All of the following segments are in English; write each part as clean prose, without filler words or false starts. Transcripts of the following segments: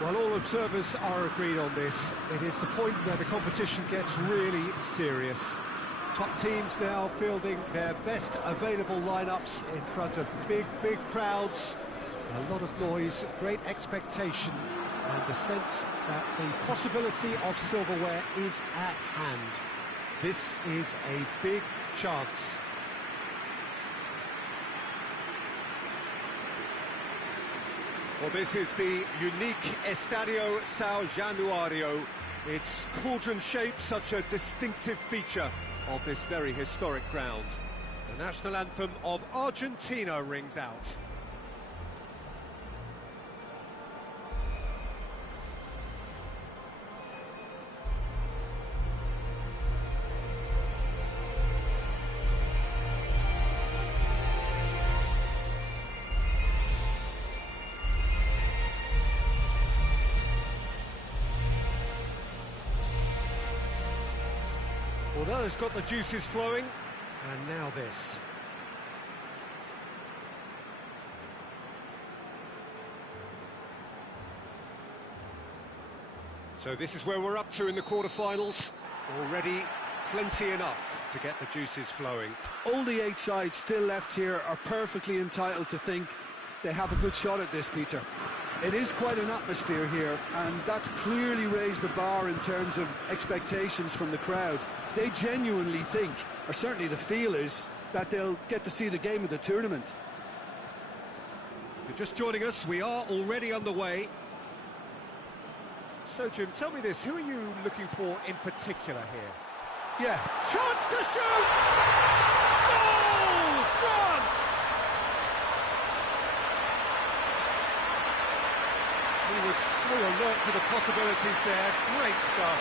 Well, all observers are agreed on this. It is the point where the competition gets really serious. Top teams now fielding their best available lineups in front of big crowds. A lot of noise, great expectation, and the sense that the possibility of silverware is at hand. This is a big chance. Well, this is the unique Estadio São Januário. Its cauldron shape, such a distinctive feature of this very historic ground. The national anthem of Argentina rings out. Well, that has got the juices flowing, and now this. So this is where we're up to in the quarter-finals. Already plenty enough to get the juices flowing. All the 8 sides still left here are perfectly entitled to think they have a good shot at this, Peter. It is quite an atmosphere here, and that's clearly raised the bar in terms of expectations from the crowd. They genuinely think, or certainly the feel is, that they'll get to see the game of the tournament. If you're just joining us, we are already underway. So, Jim, tell me this, who are you looking for in particular here? Yeah. Chance to shoot! Goal! France! He was so alert to the possibilities there. Great stuff.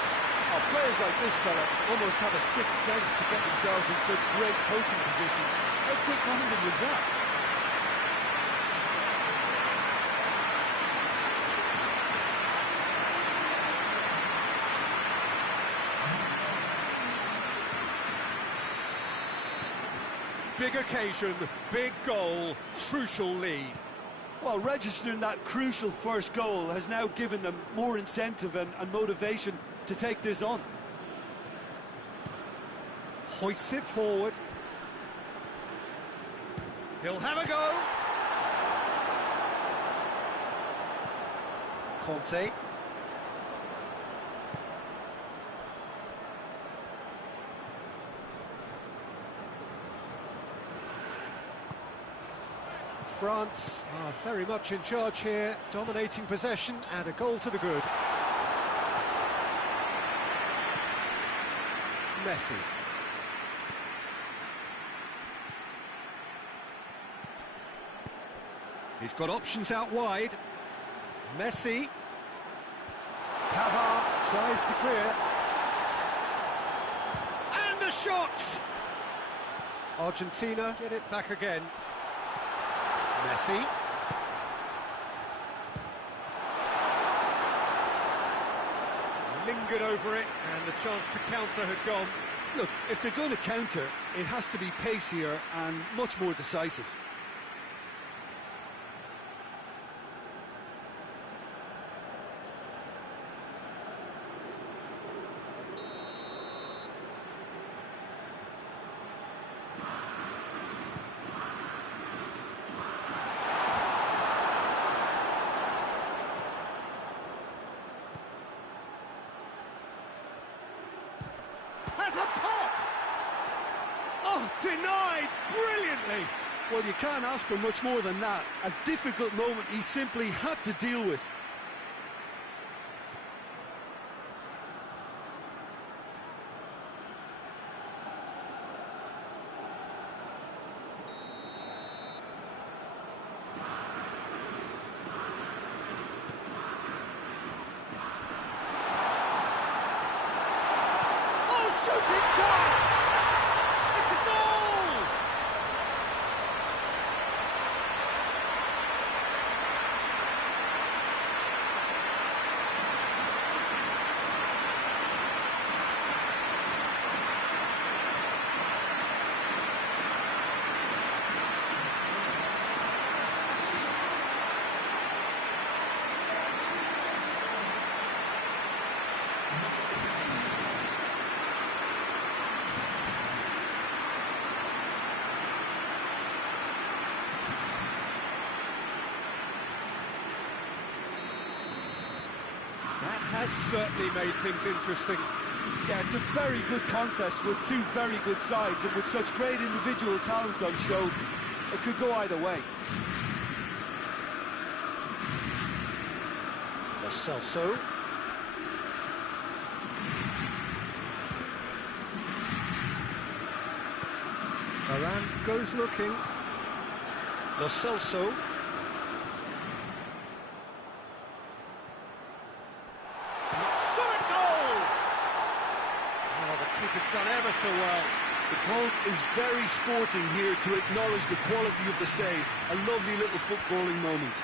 Oh, players like this fella almost have a sixth sense to get themselves in such great coaching positions. How quick-minded was that? Big occasion, big goal, crucial lead. Well, registering that crucial first goal has now given them more incentive and motivation to take this on. Hoists it forward. He'll have a go. Conte. France are very much in charge here, dominating possession and a goal to the good. Messi. He's got options out wide. Messi. Pavard tries to clear. And a shot! Argentina get it back again. Messi. Lingered over it, and the chance to counter had gone. Look, if they're going to counter, it has to be pacier and much more decisive. Has a pop! Oh, denied brilliantly! Well, you can't ask for much more than that. A difficult moment he simply had to deal with. Shooting chance! It's a goal! has certainly made things interesting. Yeah, it's a very good contest with two very good sides, and with such great individual talent on show, it could go either way. Lo Celso. Varane goes looking. Lo Celso. Shot at goal! Oh, the keeper's done ever so well. The quote is very sporting here to acknowledge the quality of the save. A lovely little footballing moment.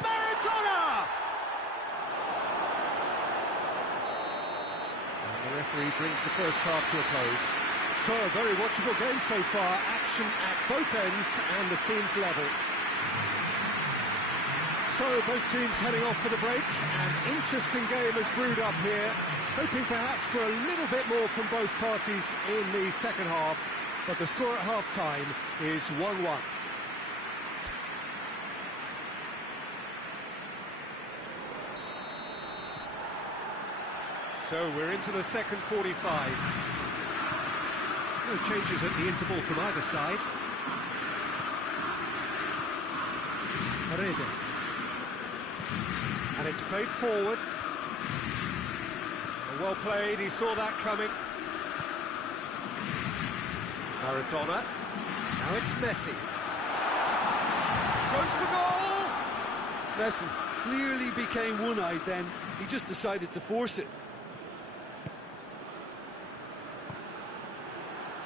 Maradona! And the referee brings the first half to a close. So, a very watchable game so far. Action at both ends and the teams level. So, both teams heading off for the break. An interesting game has brewed up here. Hoping perhaps for a little bit more from both parties in the second half. But the score at half-time is 1-1. So, we're into the second 45. No changes at the interval from either side. Paredes. And it's played forward. Well played, he saw that coming. Maradona. Now it's Messi. Goes for goal! Messi clearly became one-eyed then. He just decided to force it.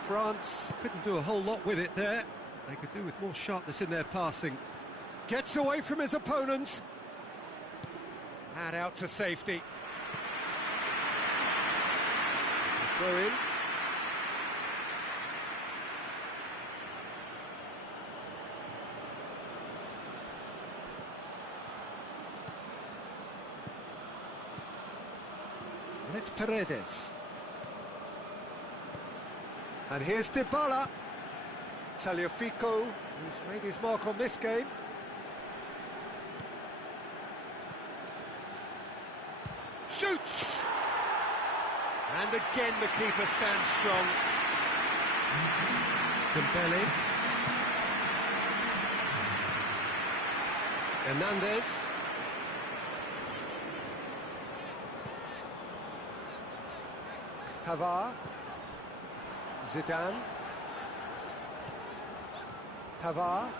France couldn't do a whole lot with it there. They could do with more sharpness in their passing. Gets away from his opponent. And out to safety. Throw in. And it's Paredes. And here's Dybala. Tagliafico, who's made his mark on this game. Shoots! And again the keeper stands strong. Dembele. Hernandez. Pavard. Zidane. Pavard.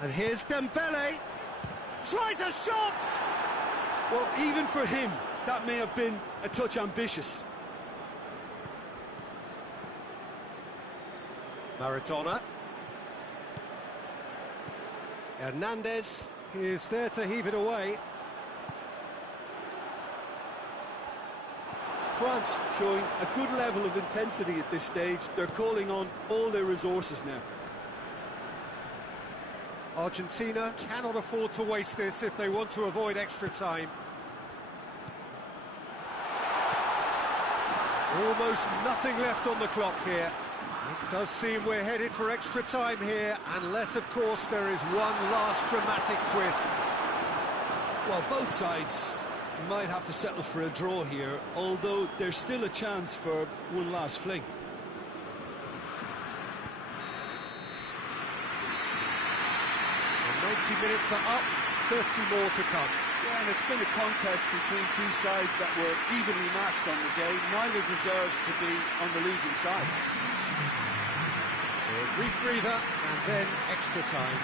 And here's Dembele. Tries a shot! Well, even for him, that may have been a touch ambitious. Maradona. Hernandez is there to heave it away. France showing a good level of intensity at this stage. They're calling on all their resources now. Argentina cannot afford to waste this if they want to avoid extra time. Almost nothing left on the clock here. It does seem we're headed for extra time here, unless, of course, there is one last dramatic twist. Well, both sides might have to settle for a draw here, although there's still a chance for one last fling. The 90 minutes are up, 30 more to come. Yeah, and it's been a contest between two sides that were evenly matched on the day. Neither deserves to be on the losing side. So a brief breather and then extra time.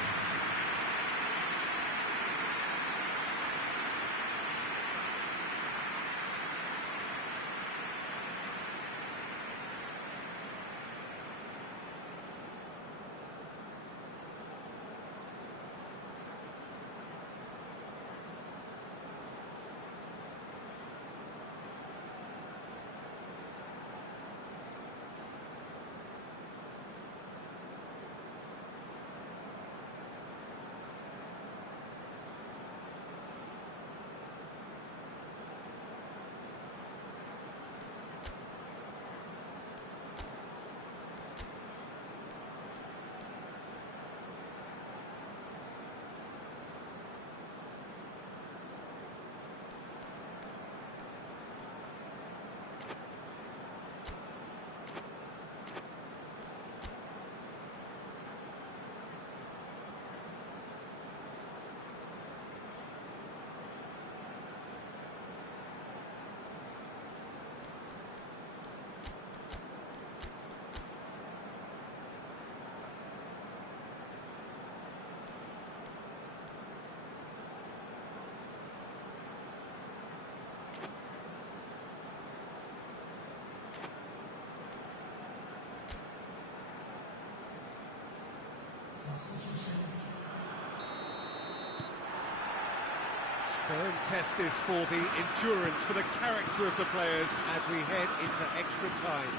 Stern test this for the endurance, for the character of the players as we head into extra time.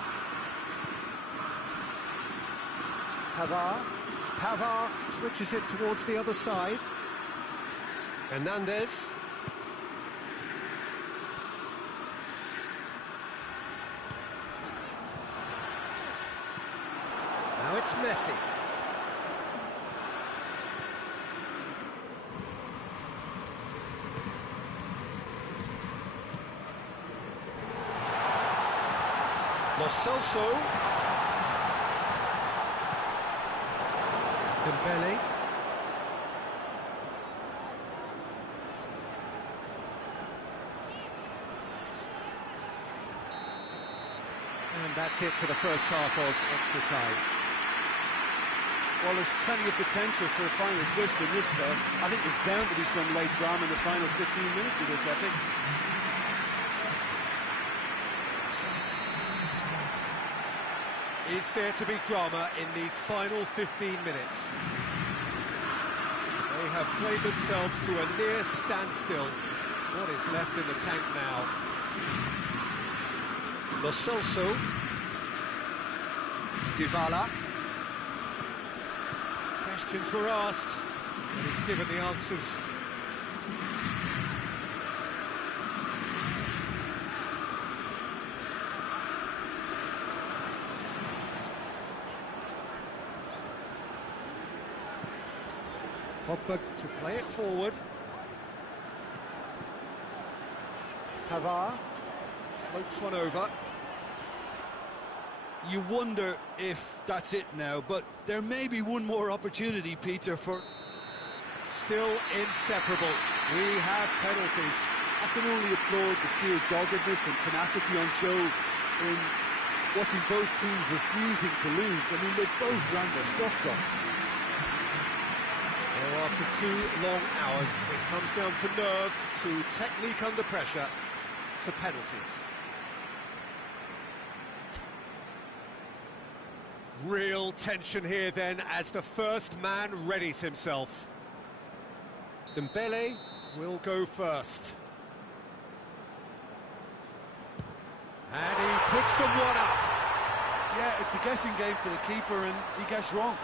Pavard switches it towards the other side. Hernandez. Now it's Messi. Lo Celso. Dembele. And that's it for the first half of extra time. Well, there's plenty of potential for a final twist in this, though. I think there's bound to be some late drama in the final 15 minutes of this, I think. Is there to be drama in these final 15 minutes? They have played themselves to a near standstill. What is left in the tank now? Lo Celso. Dybala. Questions were asked, and he's given the answers. Pogba to play it forward. Pavard floats one over. You wonder if that's it now, but there may be one more opportunity, Peter, for... Still inseparable. We have penalties. I can only applaud the sheer doggedness and tenacity on show in watching both teams refusing to lose. I mean, they both ran their socks off. Well, after 2 long hours, it comes down to nerve, to technique under pressure, to penalties. Real tension here then as the first man readies himself. Dembele will go first. And he puts them one up. Yeah, it's a guessing game for the keeper, and he gets wrong.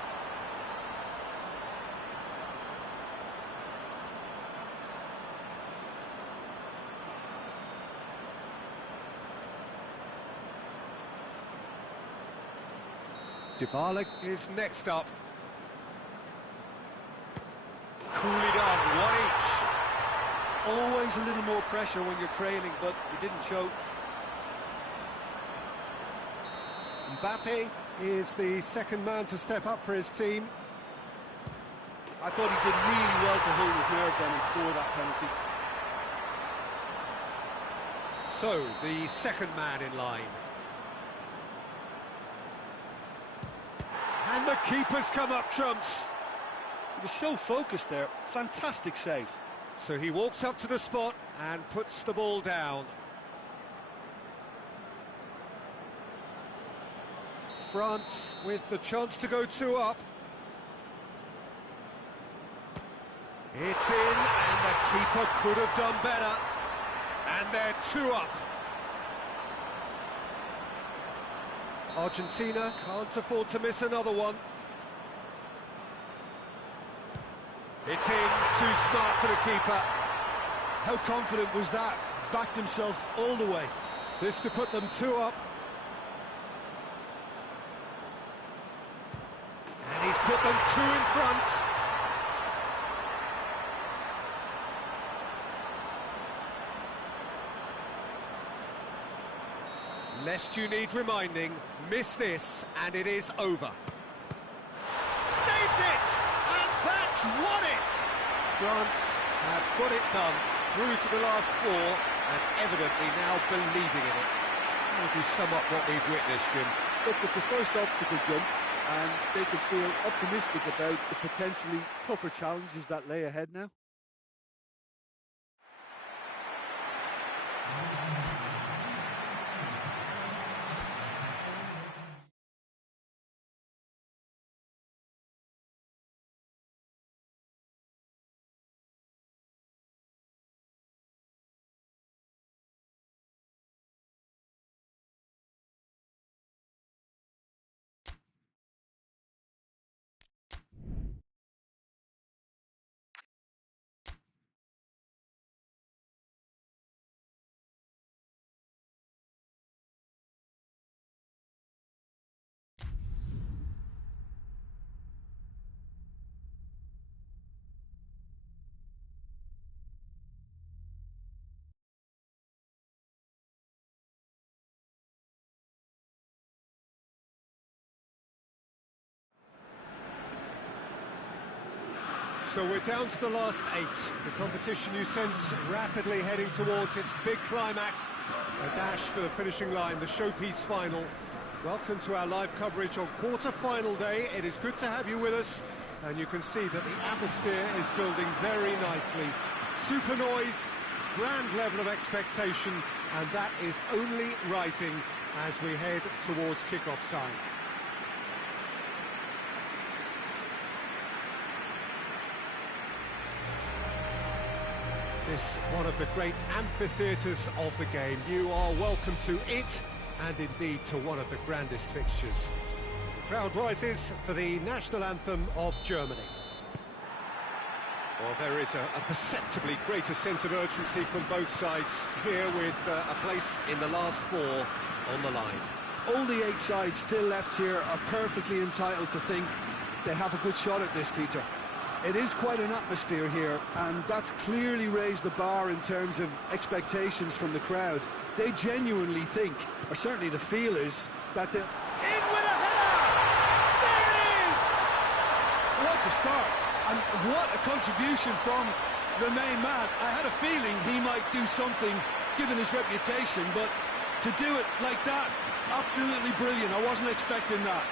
Dybala is next up. Coolly done, one each. Always a little more pressure when you're trailing, but it didn't show. Mbappe is the second man to step up for his team. I thought he did really well to hold his nerve then and score that penalty. So, the second man in line. And the keeper's come up trumps. He was so focused there. Fantastic save. So he walks up to the spot and puts the ball down. France with the chance to go 2 up. It's in, and the keeper could have done better. And they're 2 up. Argentina can't afford to miss another one. It's in, too smart for the keeper. How confident was that? Backed himself all the way. This to put them 2 up. And he's put them 2 in front. Lest you need reminding, miss this and it is over. Saved it! And that's won it! France have got it done through to the last 4 and evidently now believing in it. How would you sum up what we've witnessed, Jim? Look, it's the first obstacle jump, and they can feel optimistic about the potentially tougher challenges that lay ahead now. So we're down to the last 8. The competition, you sense, rapidly heading towards its big climax. A dash for the finishing line, the showpiece final. Welcome to our live coverage on quarter-final day. It is good to have you with us, and you can see that the atmosphere is building very nicely. Super noise, grand level of expectation, and that is only rising as we head towards kick-off time. This one of the great amphitheatres of the game. You are welcome to it, and indeed to one of the grandest fixtures. The crowd rises for the national anthem of Germany. Well, there is a perceptibly greater sense of urgency from both sides here, with a place in the last 4 on the line. All the 8 sides still left here are perfectly entitled to think they have a good shot at this, Peter. It is quite an atmosphere here, and that's clearly raised the bar in terms of expectations from the crowd. They genuinely think, or certainly the feel is, that they're... In with a header! There it is! What a start, and what a contribution from the main man. I had a feeling he might do something, given his reputation, but to do it like that, absolutely brilliant. I wasn't expecting that.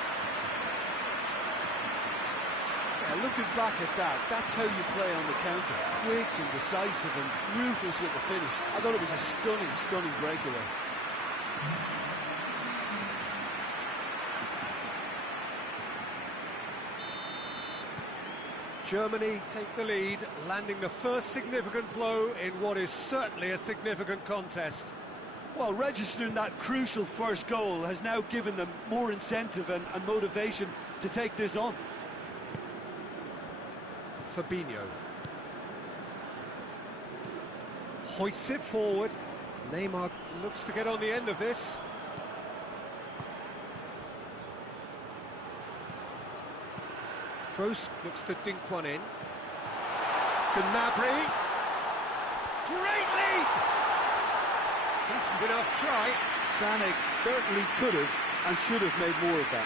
Looking back at that, that's how you play on the counter. Quick and decisive and ruthless with the finish. I thought it was a stunning, stunning breakaway. Germany take the lead, landing the first significant blow in what is certainly a significant contest. Well, registering that crucial first goal has now given them more incentive and motivation to take this on. Fabinho hoists it forward. Neymar looks to get on the end of this. Kroos looks to dink one in. Gnabry. Great leap! Decent enough try. Sané certainly could have and should have made more of that.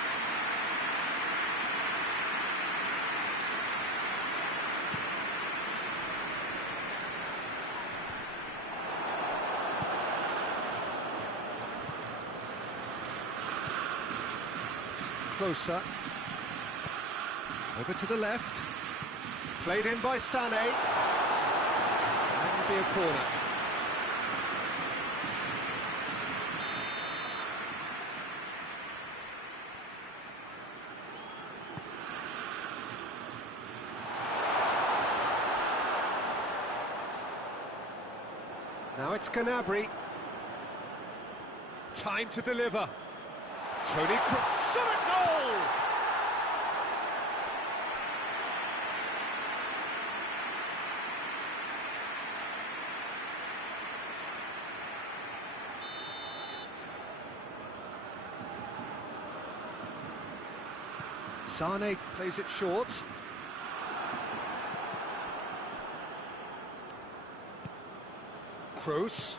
Closer. Over to the left. Played in by Sané. That will be a corner. Now it's Gnabry. Time to deliver. Toni Kroos, shot at goal! Sané plays it short. Kroos.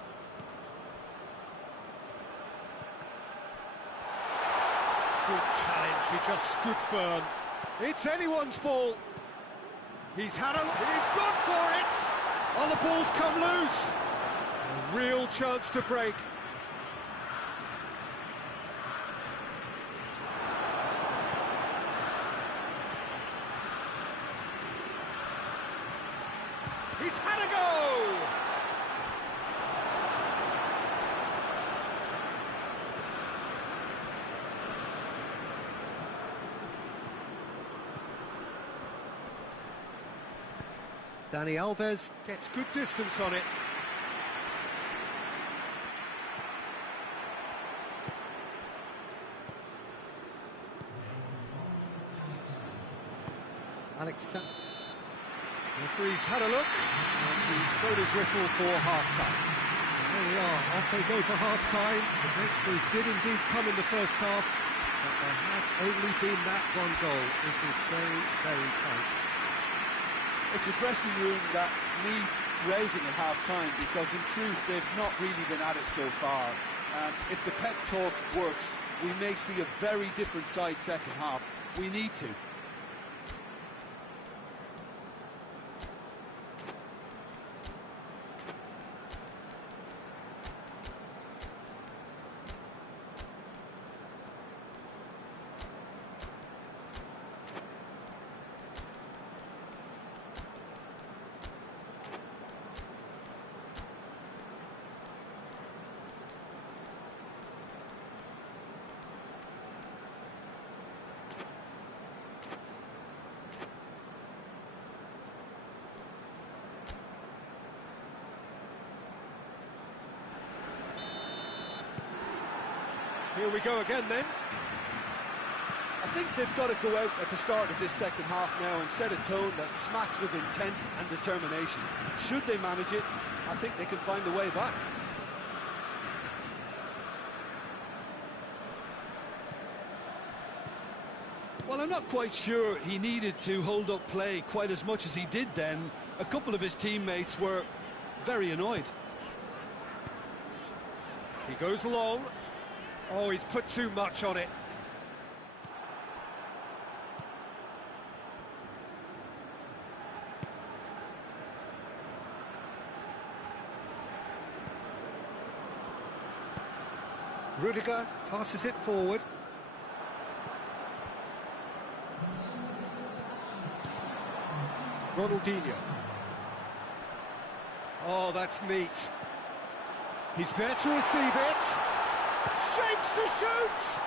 Good challenge, he just stood firm. It's anyone's ball. He's gone for it! Oh, the ball's come loose. A real chance to break. He's had a go! Dani Alves gets good distance on it. Alexander. Referee's had a look, and he's blown his whistle for half-time. And there we are, off they go for half-time. The breakthroughs did indeed come in the first half, but there has only been that one goal. It is very, very tight. It's a dressing room that needs raising at half-time, because in truth they've not really been at it so far. And if the pep talk works, we may see a very different side second half. We need to. Here we go again then. I think they've got to go out at the start of this second half now and set a tone that smacks of intent and determination. Should they manage it, I think they can find a way back. Well, I'm not quite sure he needed to hold up play quite as much as he did then. A couple of his teammates were very annoyed. He goes long. Oh, he's put too much on it. Rudiger passes it forward. Ronaldinho. Oh, that's neat. He's there to receive it. Shapes to shoot!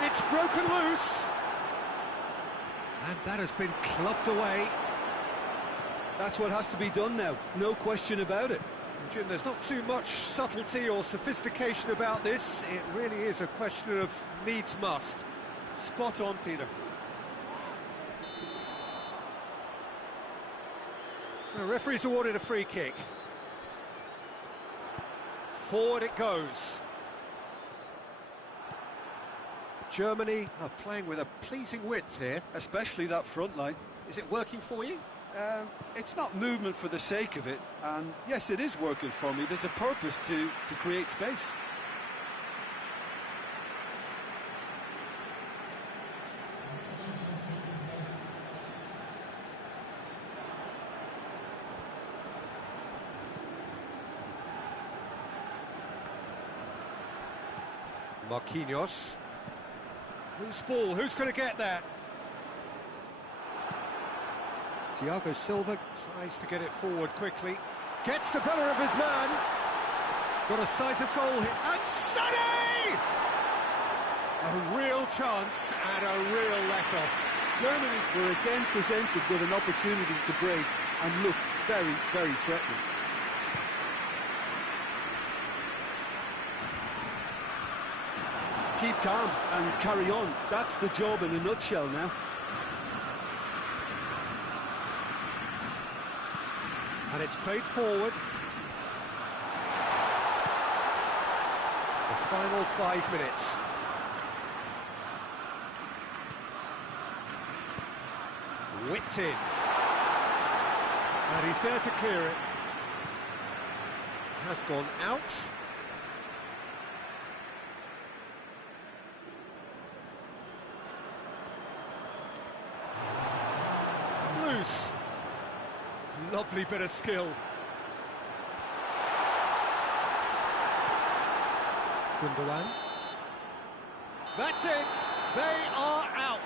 It's broken loose. And that has been clubbed away. That's what has to be done now, no question about it. Jim, there's not too much subtlety or sophistication about this. It really is a question of needs must. Spot on, Peter. The referee's awarded a free kick. Forward it goes. Germany are playing with a pleasing width here. Especially that front line. Is it working for you? It's not movement for the sake of it, and yes, it is working for me. There's a purpose to create space. Marquinhos. Whose ball? Who's going to get that? Thiago Silva tries to get it forward quickly. Gets the better of his man. Got a sight of goal here. And Sané! A real chance and a real let-off. Germany were again presented with an opportunity to break and look very, very threatening. Keep calm and carry on. That's the job in a nutshell now. And it's played forward. The final 5 minutes. Whipped in. And he's there to clear it. Has gone out. It's come loose. Lovely bit of skill. Gundogan. That's it! They are out!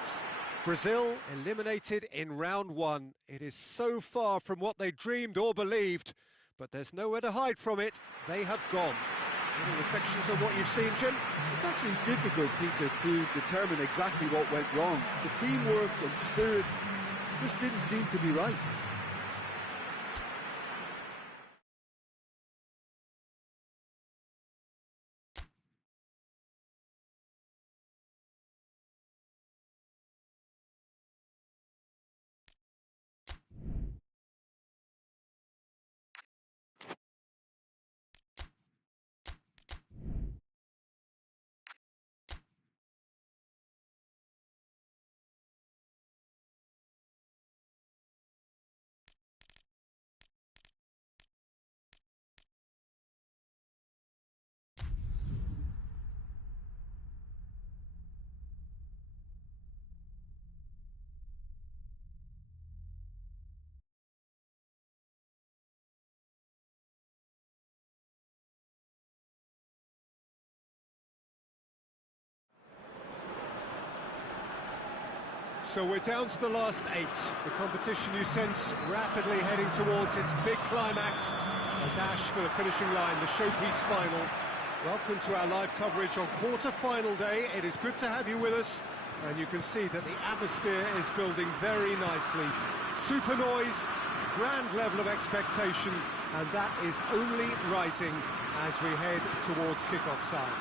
Brazil eliminated in round one. It is so far from what they dreamed or believed, but there's nowhere to hide from it. They have gone. Any reflections on what you've seen, Jim? It's actually difficult, Peter, to determine exactly what went wrong. The teamwork and spirit just didn't seem to be right. So we're down to the last 8. The competition, you sense, rapidly heading towards its big climax. A dash for the finishing line, the showpiece final. Welcome to our live coverage on quarter-final day. It is good to have you with us, and you can see that the atmosphere is building very nicely. Super noise, grand level of expectation, and that is only rising as we head towards kick-off time.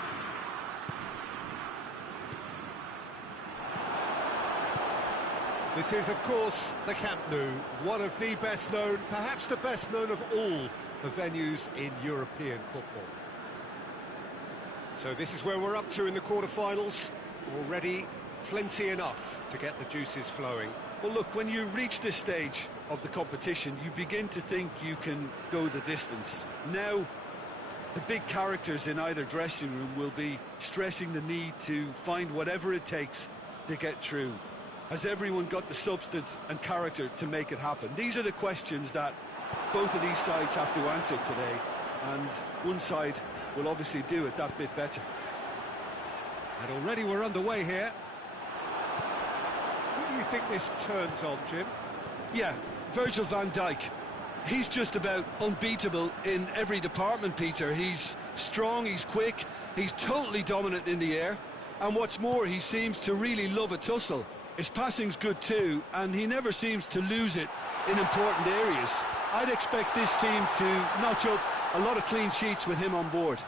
This is, of course, the Camp Nou, one of the best known, perhaps the best known of all the venues in European football. So this is where we're up to in the quarter-finals. Already plenty enough to get the juices flowing. Well, look, when you reach this stage of the competition, you begin to think you can go the distance. Now, the big characters in either dressing room will be stressing the need to find whatever it takes to get through. Has everyone got the substance and character to make it happen? These are the questions that both of these sides have to answer today, and one side will obviously do it that bit better. And already we're underway here. Who do you think this turns on, Jim? Yeah, Virgil van Dijk. He's just about unbeatable in every department, Peter. He's strong, he's quick, he's totally dominant in the air, and what's more, he seems to really love a tussle. His passing's good too, and he never seems to lose it in important areas. I'd expect this team to notch up a lot of clean sheets with him on board.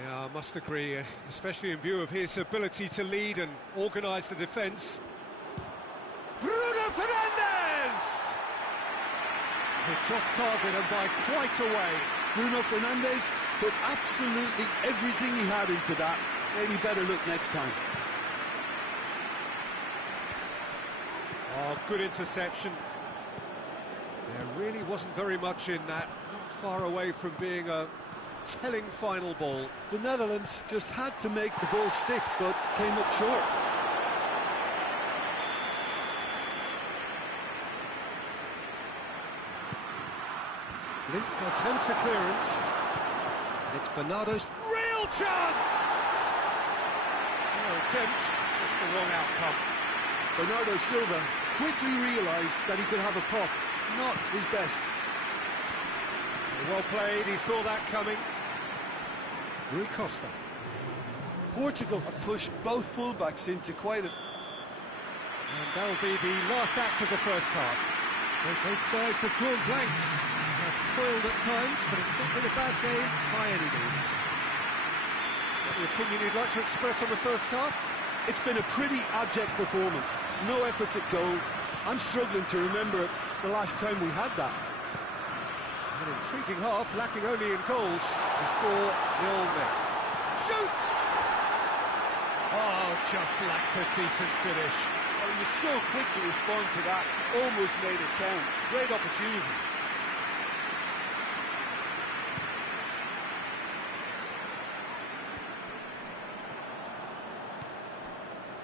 Yeah, I must agree, especially in view of his ability to lead and organise the defence. Bruno Fernandes! It's off target and by quite a way. Bruno Fernandes put absolutely everything he had into that. Maybe better look next time. Oh, good interception. There really wasn't very much in that. Not far away from being a telling final ball. The Netherlands just had to make the ball stick, but came up short. Lint attempts a clearance. It's Bernardo's real chance! No attempt, just the wrong outcome. Bernardo Silva quickly realised that he could have a pop, not his best. Well played, he saw that coming. Rui Costa. Portugal have pushed both fullbacks into quite a... And that'll be the last act of the first half. Both sides have drawn blanks. Have toiled at times, but it's not been a bad game by any means. What the opinion you'd like to express on the first half? It's been a pretty abject performance. No efforts at goal. I'm struggling to remember the last time we had that. An intriguing half, lacking only in goals. The score 0-0. Shoots! Oh, just lacked a decent finish. Well, he was so quick to respond to that, almost made it count. Great opportunity.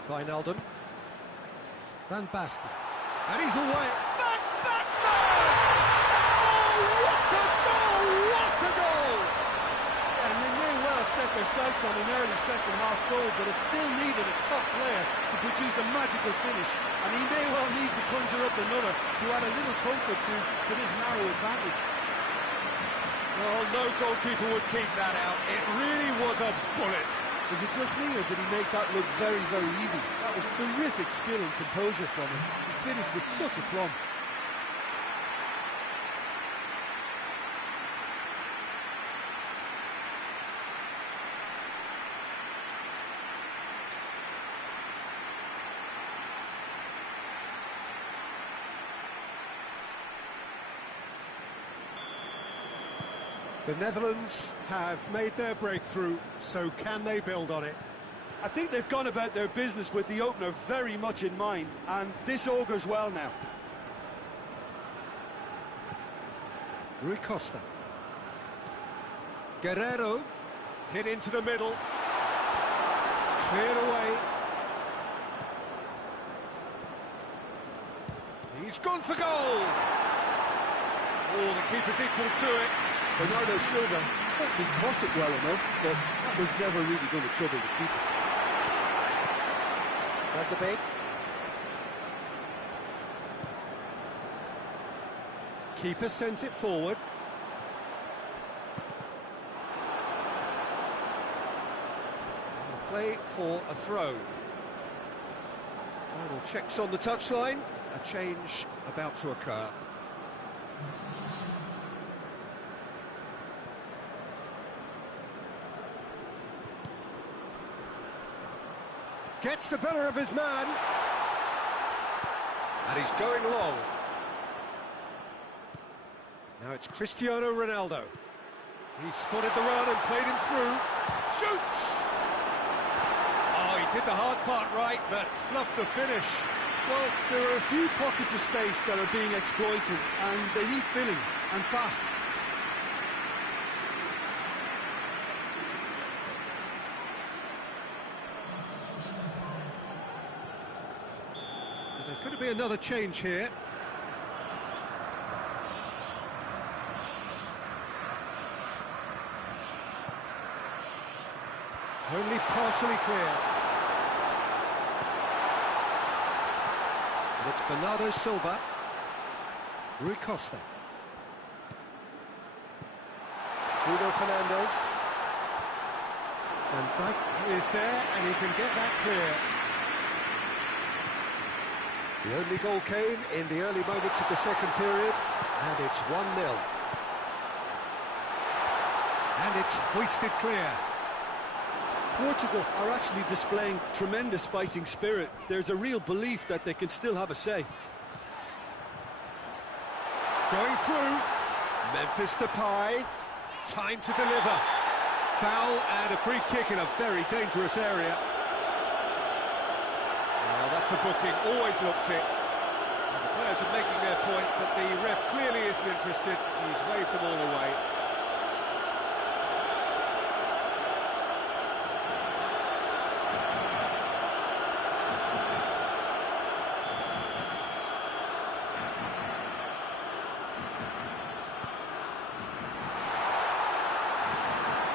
Wijnaldum. Van Basten. And he's away. Van Basten! Oh, what a goal! What a goal! Yeah, and they may well have set their sights on an early second-half goal, but it still needed a top player to produce a magical finish, and he may well need to conjure up another to add a little comfort to this narrow advantage. Well, no goalkeeper would keep that out. It really was a bullet. Is it just me, or did he make that look very, very easy? That was terrific skill and composure from him. He finished with such aplomb. The Netherlands have made their breakthrough, so can they build on it? I think they've gone about their business with the opener very much in mind, and this augurs well now. Rui Costa. Guerrero, hit into the middle. Cleared away. He's gone for goal! Oh, the keeper's equal to it. Bernardo Silva certainly caught it well enough, but that was never really going to trouble the keeper. Van de Beek. Keeper sends it forward. Play for a throw. Final checks on the touchline. A change about to occur. Gets the better of his man. And he's going long. Now it's Cristiano Ronaldo. He spotted the run and played him through. Shoots! Oh, he did the hard part right, but fluffed the finish. Well, there are a few pockets of space that are being exploited, and they need filling, and fast. There's going to be another change here. Only partially clear. And it's Bernardo Silva. Rui Costa. Bruno Fernandes. And Dijk is there, and he can get that clear. The only goal came in the early moments of the second period, and it's 1-0. And it's hoisted clear. Portugal are actually displaying tremendous fighting spirit. There's a real belief that they can still have a say. Going through. Memphis Depay. Time to deliver. Foul and a free kick in a very dangerous area. Well, that's a booking, always looked it. And the players are making their point, but the ref clearly isn't interested. He's waved them all away.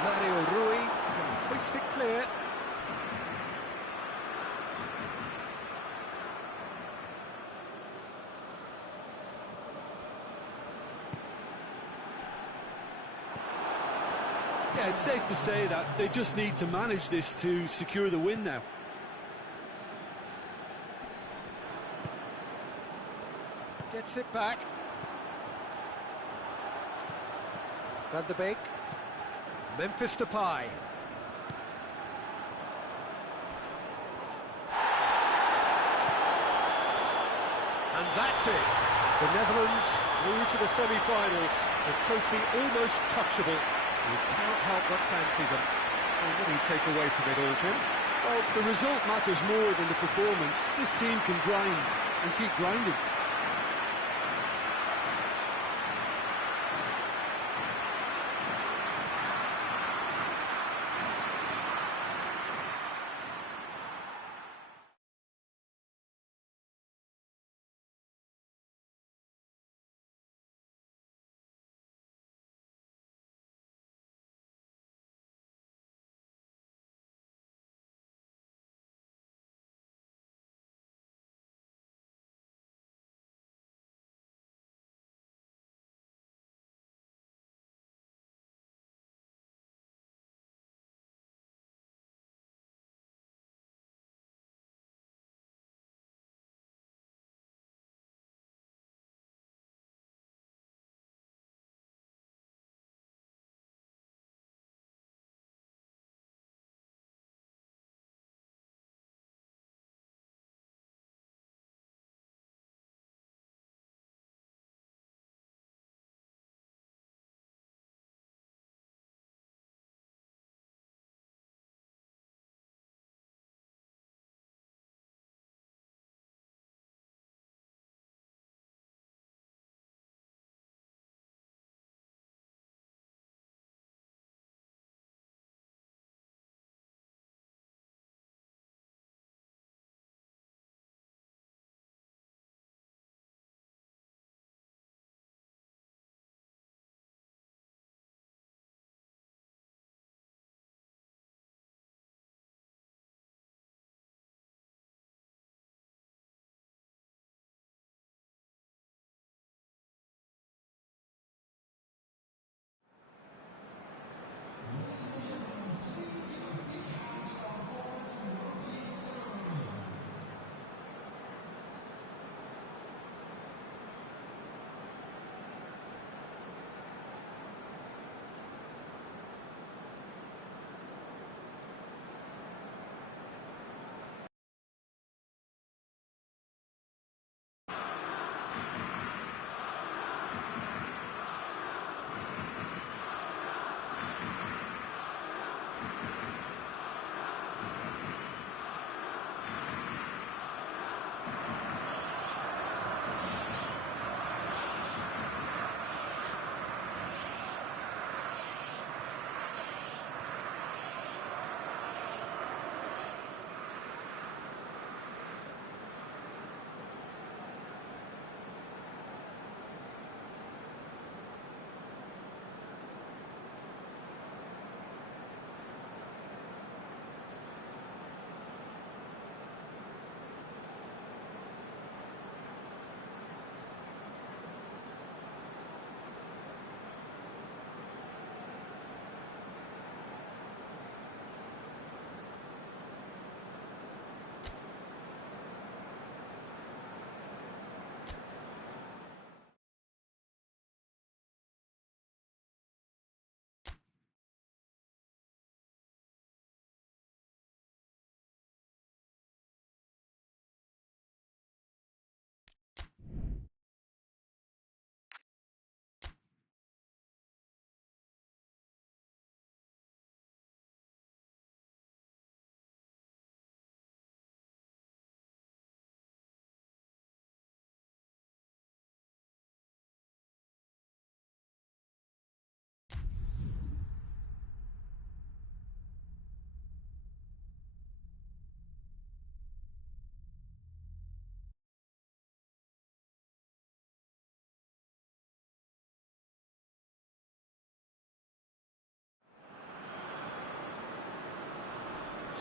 Mario Rui can hoist it clear. Yeah, it's safe to say that they just need to manage this to secure the win now. Gets it back. Van der Beek. Memphis Depay. And that's it. The Netherlands through to the semi-finals. The trophy almost touchable. You cannot help but fancy them. So what do you take away from it all, Jim? Well, the result matters more than the performance. This team can grind and keep grinding.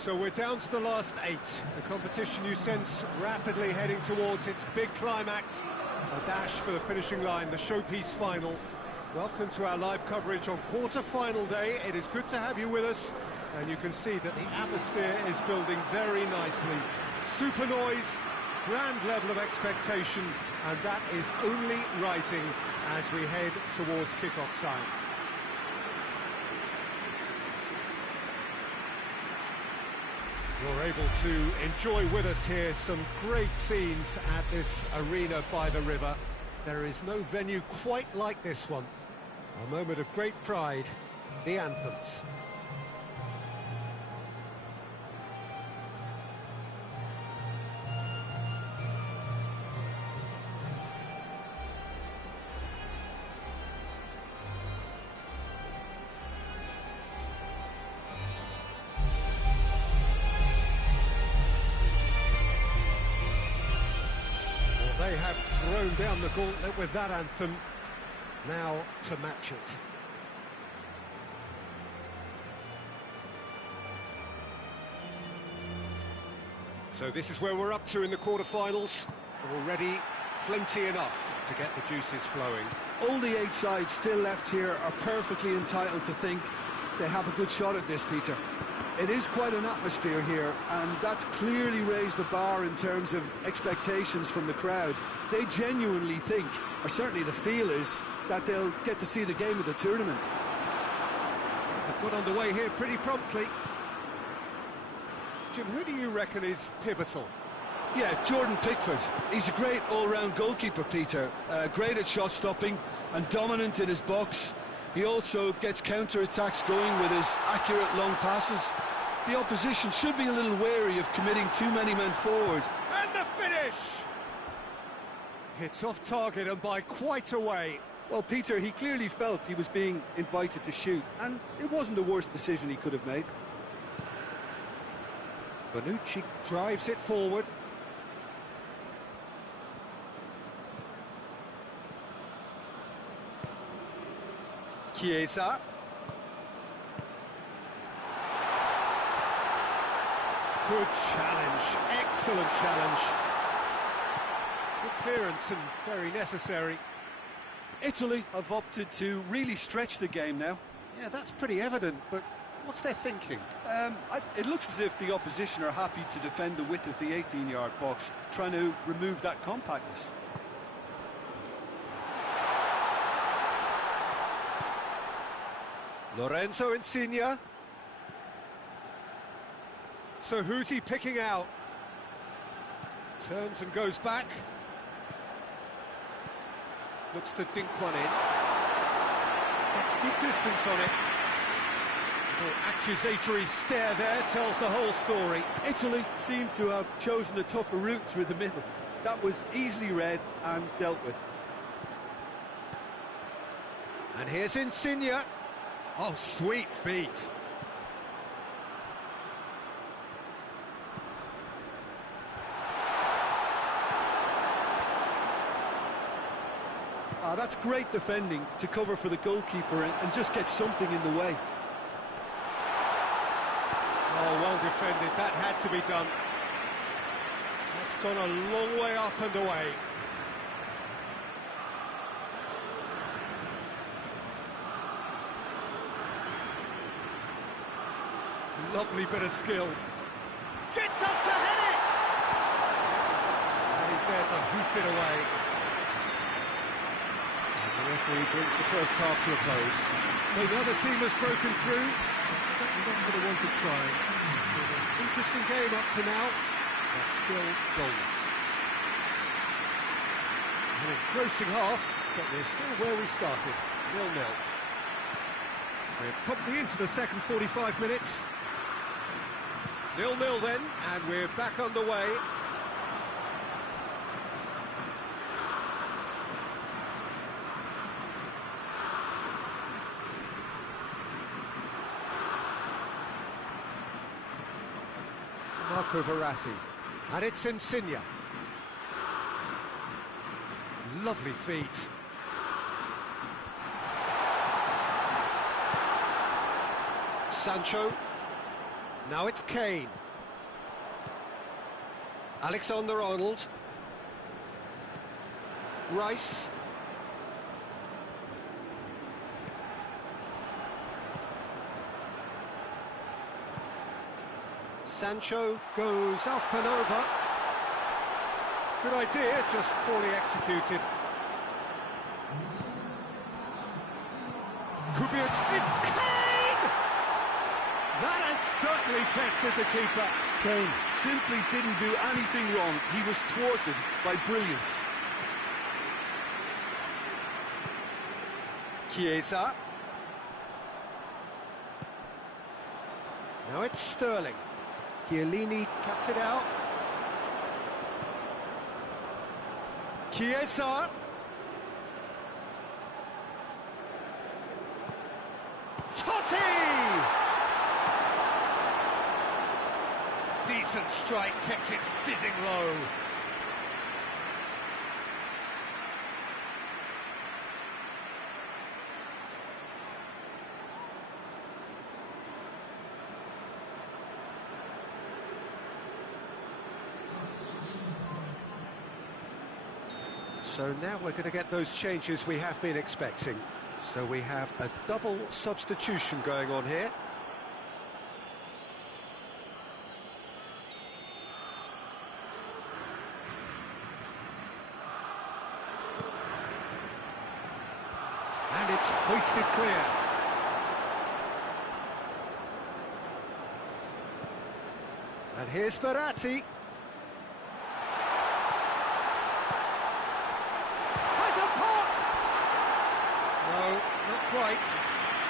So we're down to the last 8. The competition you sense rapidly heading towards its big climax. A dash for the finishing line, the showpiece final. Welcome to our live coverage on quarter-final day. It is good to have you with us, and you can see that the atmosphere is building very nicely. Super noise, grand level of expectation, and that is only rising as we head towards kick-off time. You're able to enjoy with us here some great scenes at this arena by the river. There is no venue quite like this one. A moment of great pride, the anthems. They have thrown down the gauntlet with that anthem. Now to match it. So this is where we're up to in the quarterfinals. Already plenty enough to get the juices flowing. All the 8 sides still left here are perfectly entitled to think they have a good shot at this, Peter. It is quite an atmosphere here, and that's clearly raised the bar in terms of expectations from the crowd. They genuinely think, or certainly the feel is, that they'll get to see the game of the tournament. They've got underway here pretty promptly. Jim, who do you reckon is pivotal? Yeah, Jordan Pickford. He's a great all-round goalkeeper, Peter. Great at shot stopping and dominant in his box. He also gets counter-attacks going with his accurate long passes. The opposition should be a little wary of committing too many men forward. And the finish! It's off target and by quite a way. Well, Peter, he clearly felt he was being invited to shoot, and it wasn't the worst decision he could have made. Bonucci drives it forward. Chiesa. Good challenge, excellent challenge. Good clearance and very necessary. Italy have opted to really stretch the game now. Yeah, that's pretty evident, but what's their thinking? It looks as if the opposition are happy to defend the width of the 18-yard box, trying to remove that compactness. Lorenzo Insigne. So who's he picking out? Turns and goes back. Looks to dink one in. That's good distance on it. Little accusatory stare there tells the whole story. Italy seem to have chosen a tougher route through the middle. That was easily read and dealt with. And here's Insigne. Oh, sweet feet. That's great defending to cover for the goalkeeper and just get something in the way. Oh, well defended. That had to be done. That's gone a long way up and away. Lovely bit of skill. Gets up to head it! And he's there to hoof it away. And the referee brings the first half to a close. So the other team has broken through. Certainly not going to want to try. Interesting game up to now, but still goalless. An engrossing half, but we're still where we started, 0-0. We're promptly into the second 45 minutes. 0-0 then, and we're back underway. Marco Verratti, and it's Insigne. Lovely feet. Sancho. Now it's Kane. Alexander-Arnold. Rice. Sancho goes up and over. Good idea, just poorly executed. Could be it's Kane! That has certainly tested the keeper. Kane simply didn't do anything wrong. He was thwarted by brilliance. Chiesa. Now it's Sterling. Chiellini cuts it out. Chiesa. Totti! Decent strike, kept it fizzing low. So now we're going to get those changes we have been expecting. So we have a double substitution going on here. And it's hoisted clear. And here's Verratti. Right.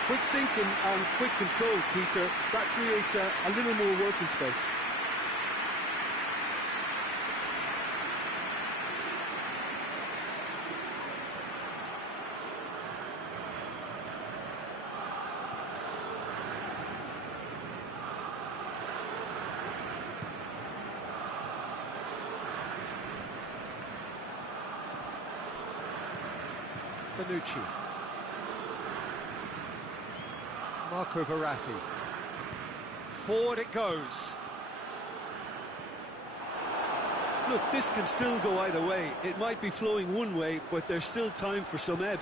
Quick thinking and quick control, Peter. That creates a little more working space. Bonucci. Marco Verratti. Forward it goes. Look, this can still go either way. It might be flowing one way, but there's still time for some ebb.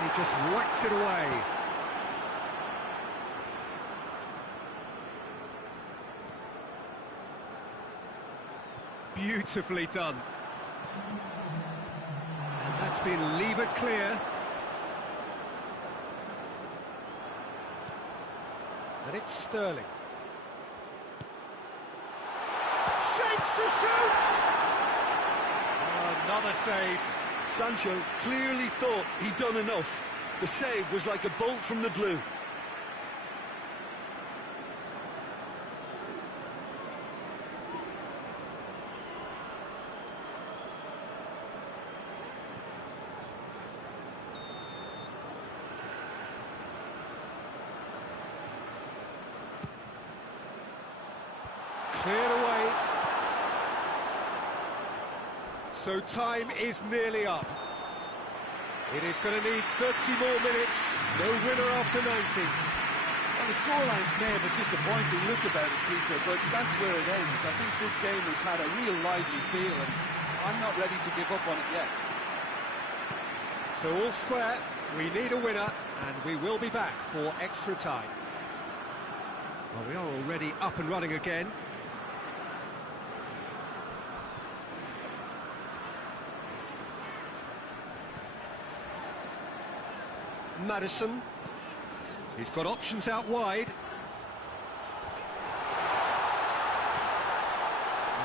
And he just whacks it away. Beautifully done. And that's been levered clear. And it's Sterling. Shapes to shoot! Another save. Sancho clearly thought he'd done enough. The save was like a bolt from the blue. Cleared away. So time is nearly up. It is going to need 30 more minutes. No winner after 90. Well, the scoreline may have a disappointing look about it, Peter, but that's where it ends. I think this game has had a real lively feel, and I'm not ready to give up on it yet. So all square, we need a winner, and we will be back for extra time. Well, we are already up and running again. Maddison. He's got options out wide.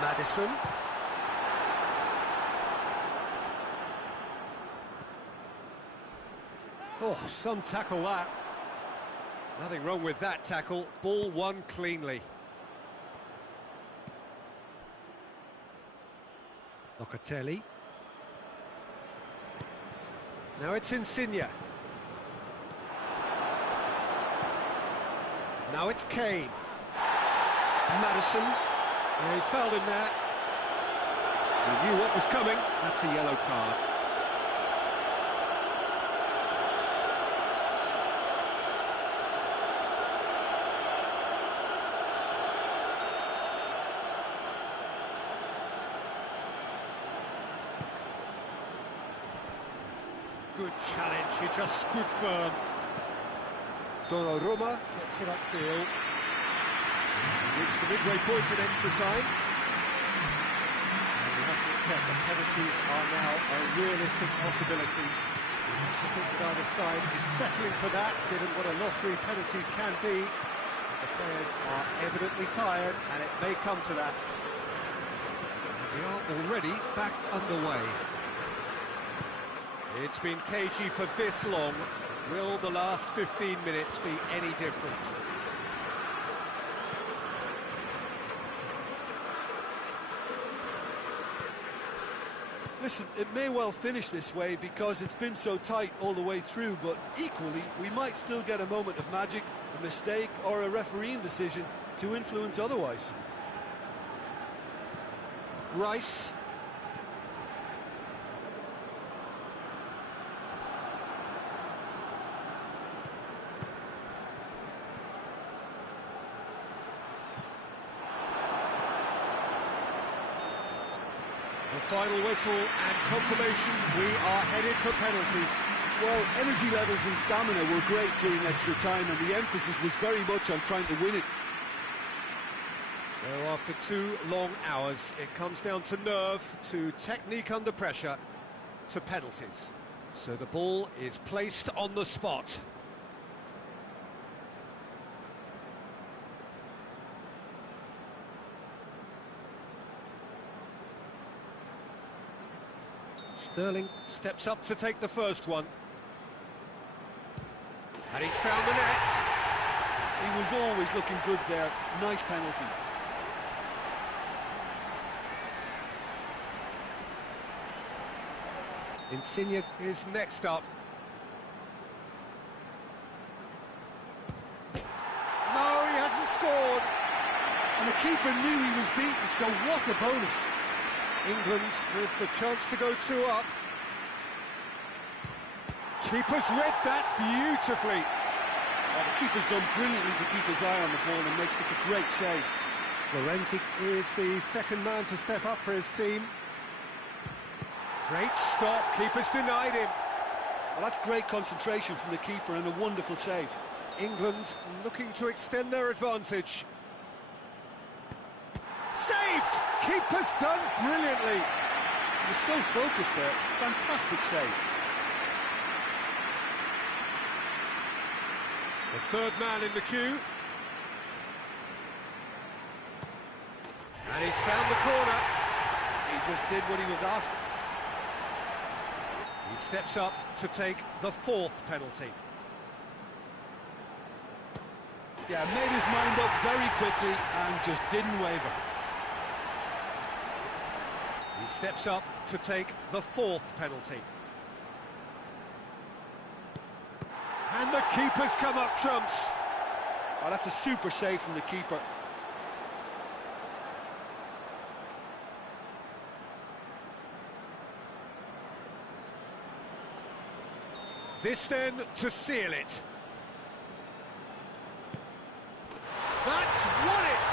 Maddison. Oh, some tackle that. Nothing wrong with that tackle. Ball won cleanly. Locatelli. Now it's Insigne. Now it's Kane. Maddison. Yeah, he's fouled him there. He knew what was coming. That's a yellow card. Good challenge, he just stood firm. Donnarumma gets it upfield. Reached the midway point in extra time. And we have to accept that penalties are now a realistic possibility. I think that either side is settling for that, given what a lottery penalties can be. The players are evidently tired, and it may come to that. We are already back underway. It's been cagey for this long. Will the last 15 minutes be any different? Listen, it may well finish this way because it's been so tight all the way through, but equally, we might still get a moment of magic, a mistake, or a refereeing decision to influence otherwise. Rice. The final whistle and confirmation, we are headed for penalties. Well, energy levels and stamina were great during extra time, and the emphasis was very much on trying to win it. So after 2 long hours, it comes down to nerve, to technique under pressure, to penalties. So the ball is placed on the spot. Sterling steps up to take the first one. And he's found the net. He was always looking good there. Nice penalty. Insigne is next up. No, he hasn't scored. And the keeper knew he was beaten, so what a bonus. England with the chance to go 2 up. Keeper's read that beautifully. Well, the keeper's done brilliantly to keep his eye on the ball and make such a great save. Llorente is the second man to step up for his team. Great stop, keeper's denied him. Well, that's great concentration from the keeper and a wonderful save. England looking to extend their advantage. Saved! Keeper's done brilliantly. He was so focused there. Fantastic save. The third man in the queue. And he's found the corner. He just did what he was asked. He steps up to take the 4th penalty. Yeah, made his mind up very quickly and just didn't waver. He steps up to take the 4th penalty. And the keeper's come up trumps. Oh, that's a super save from the keeper. This then to seal it. That's won it!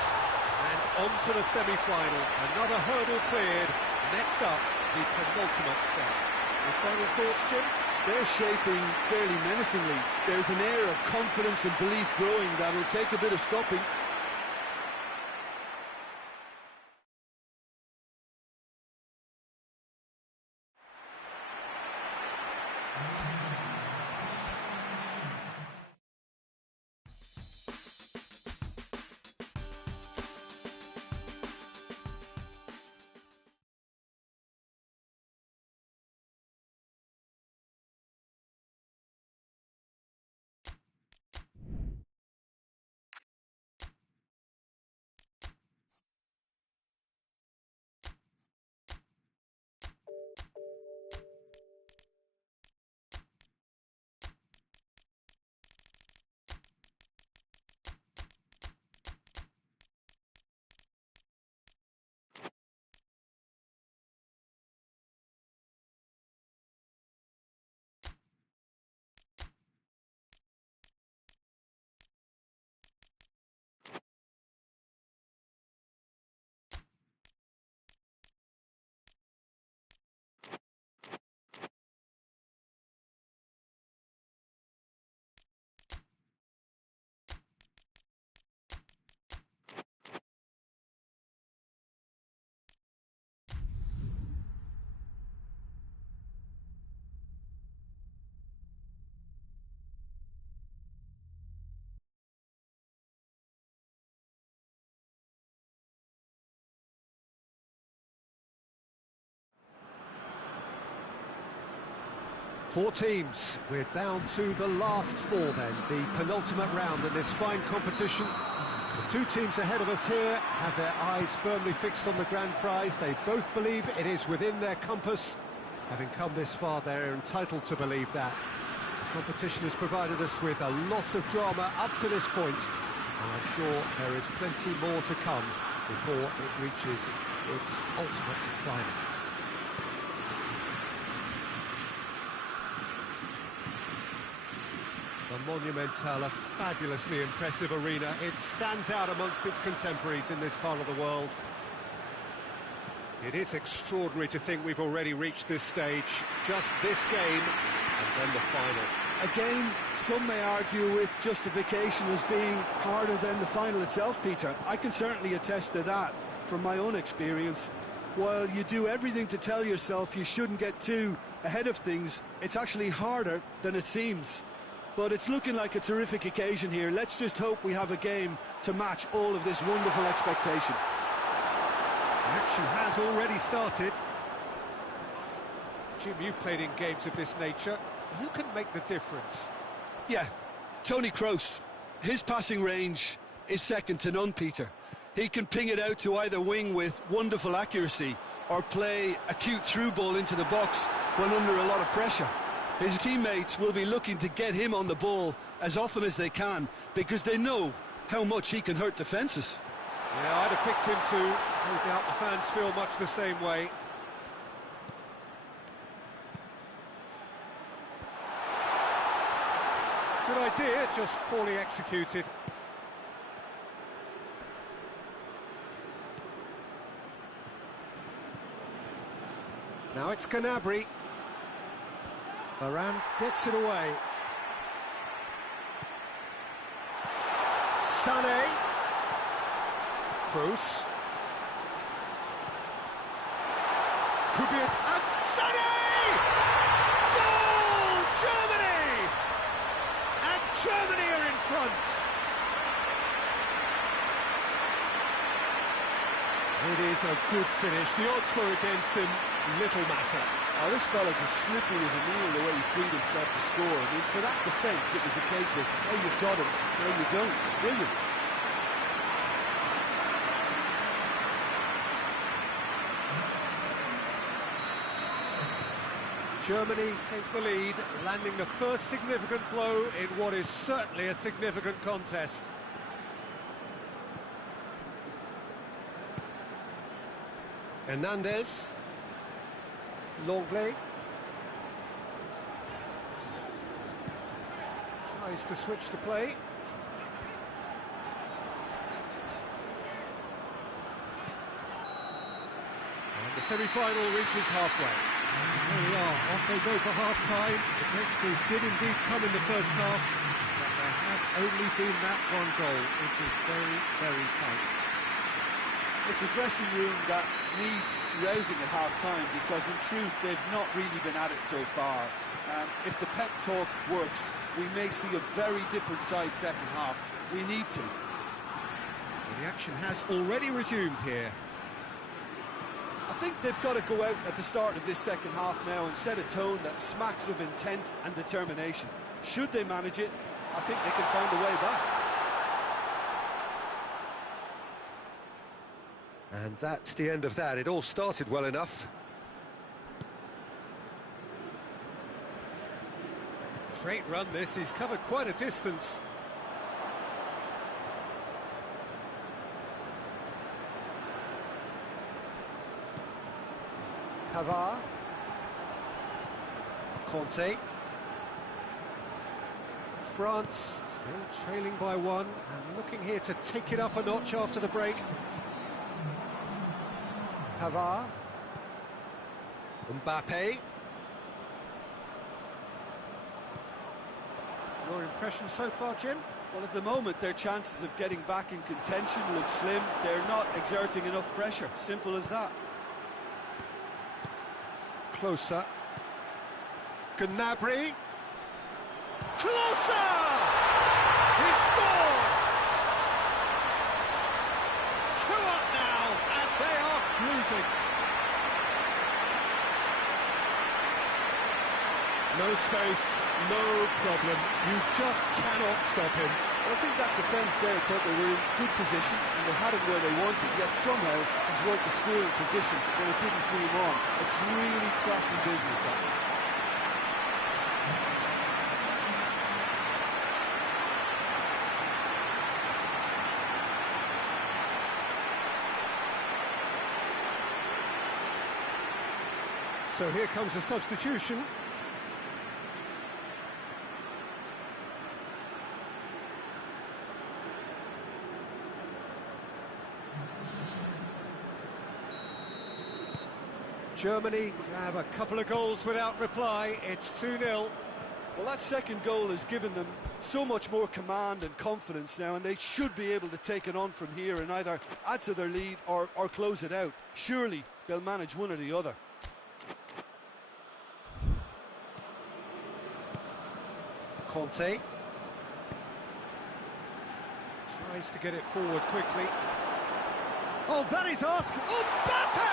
And on to the semi-final. Another hurdle cleared. Next up, the penultimate step. Your final thoughts, Jim? They're shaping fairly menacingly. There's an air of confidence and belief growing that'll take a bit of stopping. Four teams. We're down to the last four then, the penultimate round in this fine competition. The two teams ahead of us here have their eyes firmly fixed on the grand prize. They both believe it is within their compass. Having come this far, they're entitled to believe that. The competition has provided us with a lot of drama up to this point, and I'm sure there is plenty more to come before it reaches its ultimate climax. The Monumental, a fabulously impressive arena. It stands out amongst its contemporaries in this part of the world. It is extraordinary to think we've already reached this stage. Just this game, and then the final. A game some may argue with justification as being harder than the final itself, Peter. I can certainly attest to that from my own experience. While you do everything to tell yourself you shouldn't get too ahead of things, it's actually harder than it seems. But it's looking like a terrific occasion here. Let's just hope we have a game to match all of this wonderful expectation. The action has already started. Jim, you've played in games of this nature. Who can make the difference? Yeah, Toni Kroos. His passing range is second to none, Peter. He can ping it out to either wing with wonderful accuracy or play a cute through ball into the box when under a lot of pressure. His teammates will be looking to get him on the ball as often as they can because they know how much he can hurt defences. Yeah, I'd have picked him too. No doubt the fans feel much the same way. Good idea, just poorly executed. Now it's Gnabry. Varane gets it away. Sané. Kroos. Kubic and Sané! Goal! Germany! And Germany are in front. It is a good finish. The odds were against him. Little matter. Oh, this fella's as slippery as a needle the way he freed himself to score. I mean, for that defence, it was a case of, oh, you've got him, no, you don't. Brilliant. Germany take the lead, landing the first significant blow in what is certainly a significant contest. Hernandez. Longley. Tries to switch the play. And the semi-final reaches halfway. And there we are, off they go for half-time. The breakthrough did indeed come in the first half, but there has only been that one goal. It is very, very tight. It's a dressing room that needs rousing at half-time because, in truth, they've not really been at it so far. If the pep talk works, we may see a very different side second half. We need to. Well, the action has already resumed here. I think they've got to go out at the start of this second half now and set a tone that smacks of intent and determination. Should they manage it, I think they can find a way back. And that's the end of that. It all started well enough. Great run this, he's covered quite a distance. Pavard. Conte. France still trailing by one and looking here to take it up a notch after the break. Pavard. Mbappe. Your impression so far, Jim? Well, at the moment, their chances of getting back in contention look slim. They're not exerting enough pressure. Simple as that. Closer. Gnabry. Closer! He scored! 2 up now, and they are cruising. No space, no problem. You just cannot stop him. Well, I think that defence there thought they were in good position and they had him where they wanted, yet somehow he's worked the scoring position when it didn't see him on. It's really crafty business, that. So here comes a substitution. Germany have a couple of goals without reply. It's 2-0. Well, that second goal has given them so much more command and confidence now, and they should be able to take it on from here and either add to their lead or close it out. Surely they'll manage one or the other. Conte tries to get it forward quickly. Oh, that is asked. Mbappe!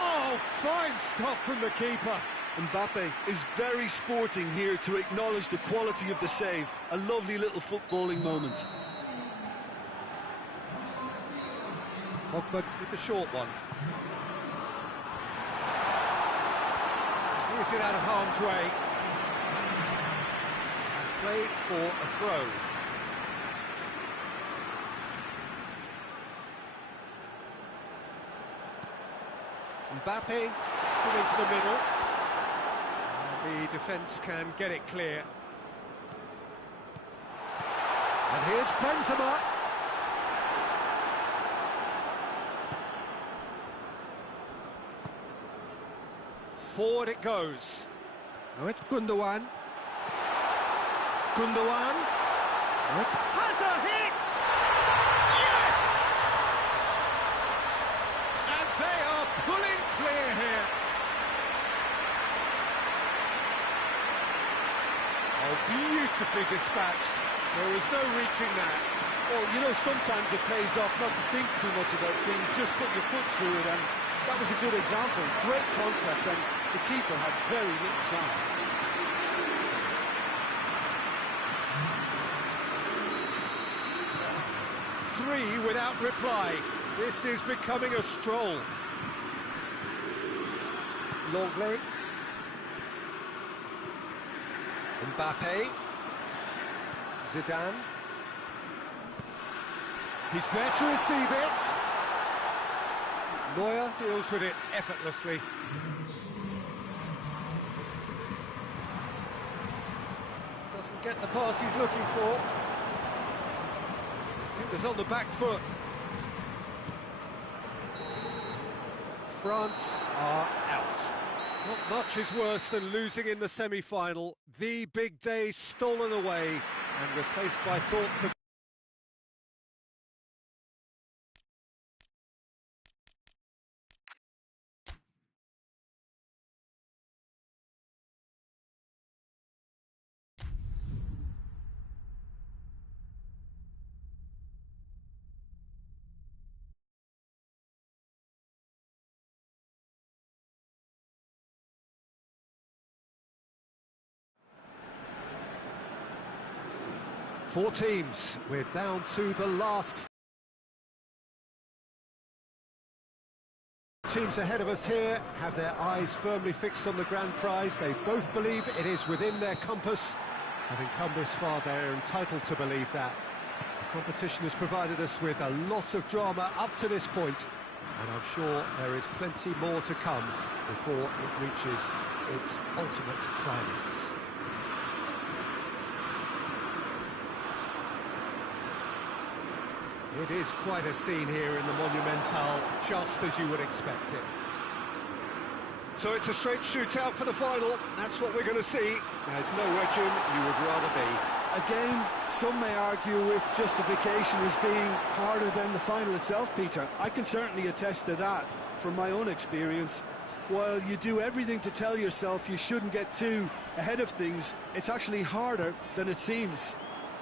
Oh, fine stop from the keeper. Mbappe is very sporting here to acknowledge the quality of the save. A lovely little footballing moment. Pogba with the short one. Clears it out of harm's way. Play for a throw. Mbappe put into the middle. And the defence can get it clear. And here's Benzema. Forward it goes. Now it's Gundogan. Gundogan. Now it's has a hit! Yes! And they are pulling clear here. Oh, beautifully dispatched. There was no reaching that. Well, you know, sometimes it pays off not to think too much about things, just put your foot through it, and that was a good example. Great contact, and the keeper had very little chance. Three without reply. This is becoming a stroll. Longley. Mbappe. Zidane. He's there to receive it. Neuer deals with it effortlessly. Doesn't get the pass he's looking for. Fingers on the back foot. France are out. Not much is worse than losing in the semi-final. The big day stolen away and replaced by thoughts of... Four teams, we're down to the last. Teams ahead of us here have their eyes firmly fixed on the grand prize. They both believe it is within their compass. Having come this far, they're entitled to believe that. The competition has provided us with a lot of drama up to this point, and I'm sure there is plenty more to come before it reaches its ultimate climax. It is quite a scene here in the Monumental, just as you would expect it. So it's a straight shootout for the final. That's what we're going to see. There's no wedging you would rather be. A game some may argue with justification as being harder than the final itself, Peter. I can certainly attest to that from my own experience. While you do everything to tell yourself you shouldn't get too ahead of things, it's actually harder than it seems.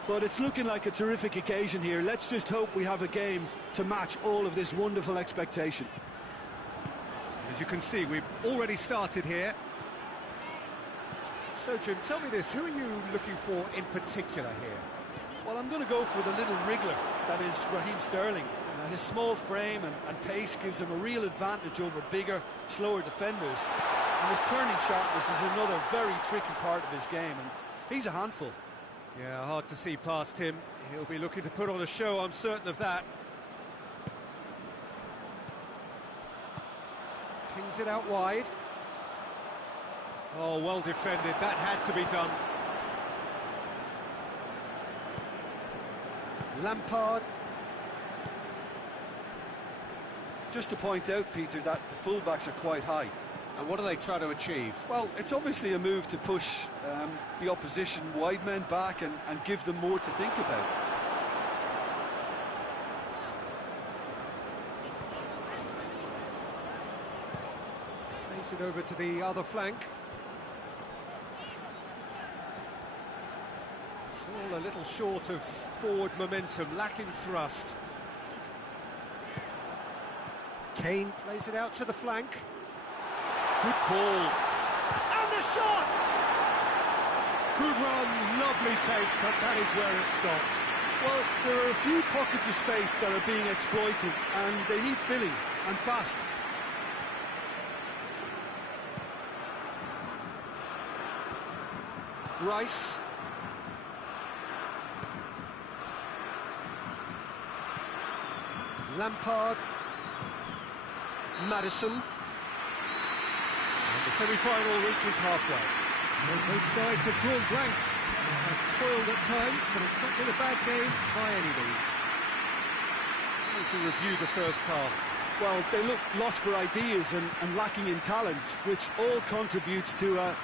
But it's looking like a terrific occasion here. Let's just hope we have a game to match all of this wonderful expectation. As you can see, we've already started here. So, Jim, tell me this, who are you looking for in particular here? Well, I'm going to go for the little wriggler, that is Raheem Sterling. His small frame and pace gives him a real advantage over bigger, slower defenders. And his turning sharpness is another very tricky part of his game, and he's a handful. Yeah, hard to see past him. He'll be looking to put on a show, I'm certain of that. Pings it out wide. Oh, well defended, that had to be done. Lampard. Just to point out, Peter, that the fullbacks are quite high. And what do they try to achieve? Well, it's obviously a move to push the opposition wide men back and give them more to think about. Plays it over to the other flank. It's all a little short of forward momentum, lacking thrust. Kane plays it out to the flank. Good ball. And the shot! Good run, lovely take, but that is where it stopped. Well, there are a few pockets of space that are being exploited, and they need filling, and fast. Rice. Lampard. Maddison. And the semi-final reaches halfway. Well, both sides have drawn blanks. Have toiled at times, but it's not been a bad game by any means. To review the first half. Well, they look lost for ideas and lacking in talent, which all contributes to a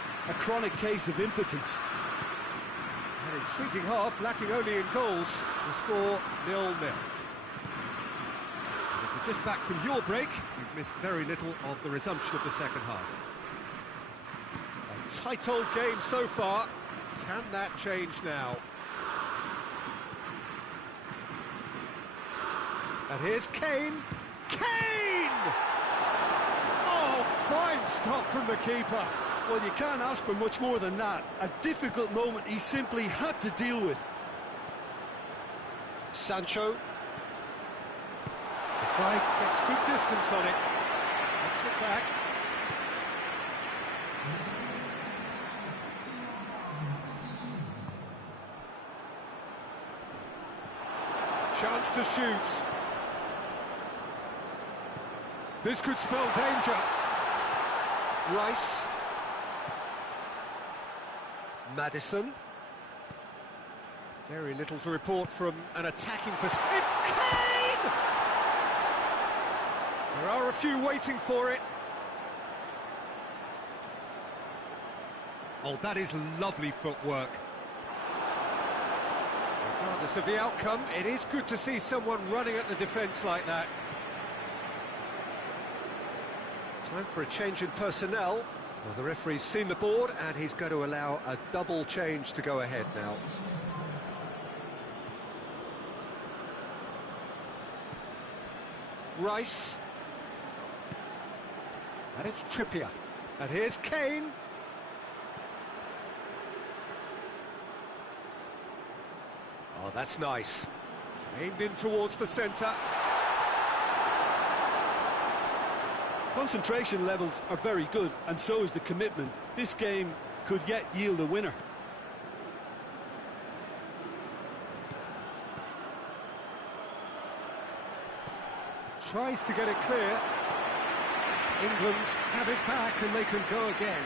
chronic case of impotence. An intriguing half, lacking only in goals. The score 0-0. If you're just back from your break, you've missed very little of the resumption of the second half. A tight old game so far. Can that change now? And here's Kane. Kane! Oh, fine stop from the keeper. Well, you can't ask for much more than that. A difficult moment he simply had to deal with. Sancho. The flag gets good distance on it. Gets it back. Chance to shoot. This could spell danger. Rice. Maddison. Very little to report from an attacking perspective. It's Kane! There are a few waiting for it. Oh, that is lovely footwork. Regardless of the outcome, it is good to see someone running at the defence like that. Time for a change in personnel. Well, the referee's seen the board and he's going to allow a double change to go ahead now. Rice. And it's Trippier. And here's Kane. Oh, that's nice. Aimed in towards the centre. Concentration levels are very good, and so is the commitment. This game could yet yield a winner. Tries to get it clear. England have it back and they can go again.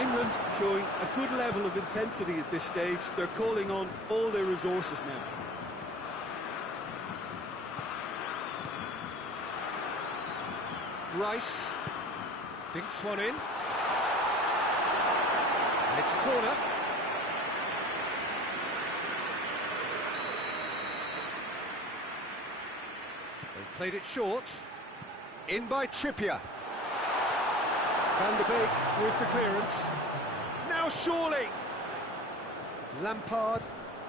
England showing a good level of intensity at this stage. They're calling on all their resources now. Rice dinks one in. And it's a corner. They've played it short. In by Trippier. Van der Beek with the clearance. Now surely. Lampard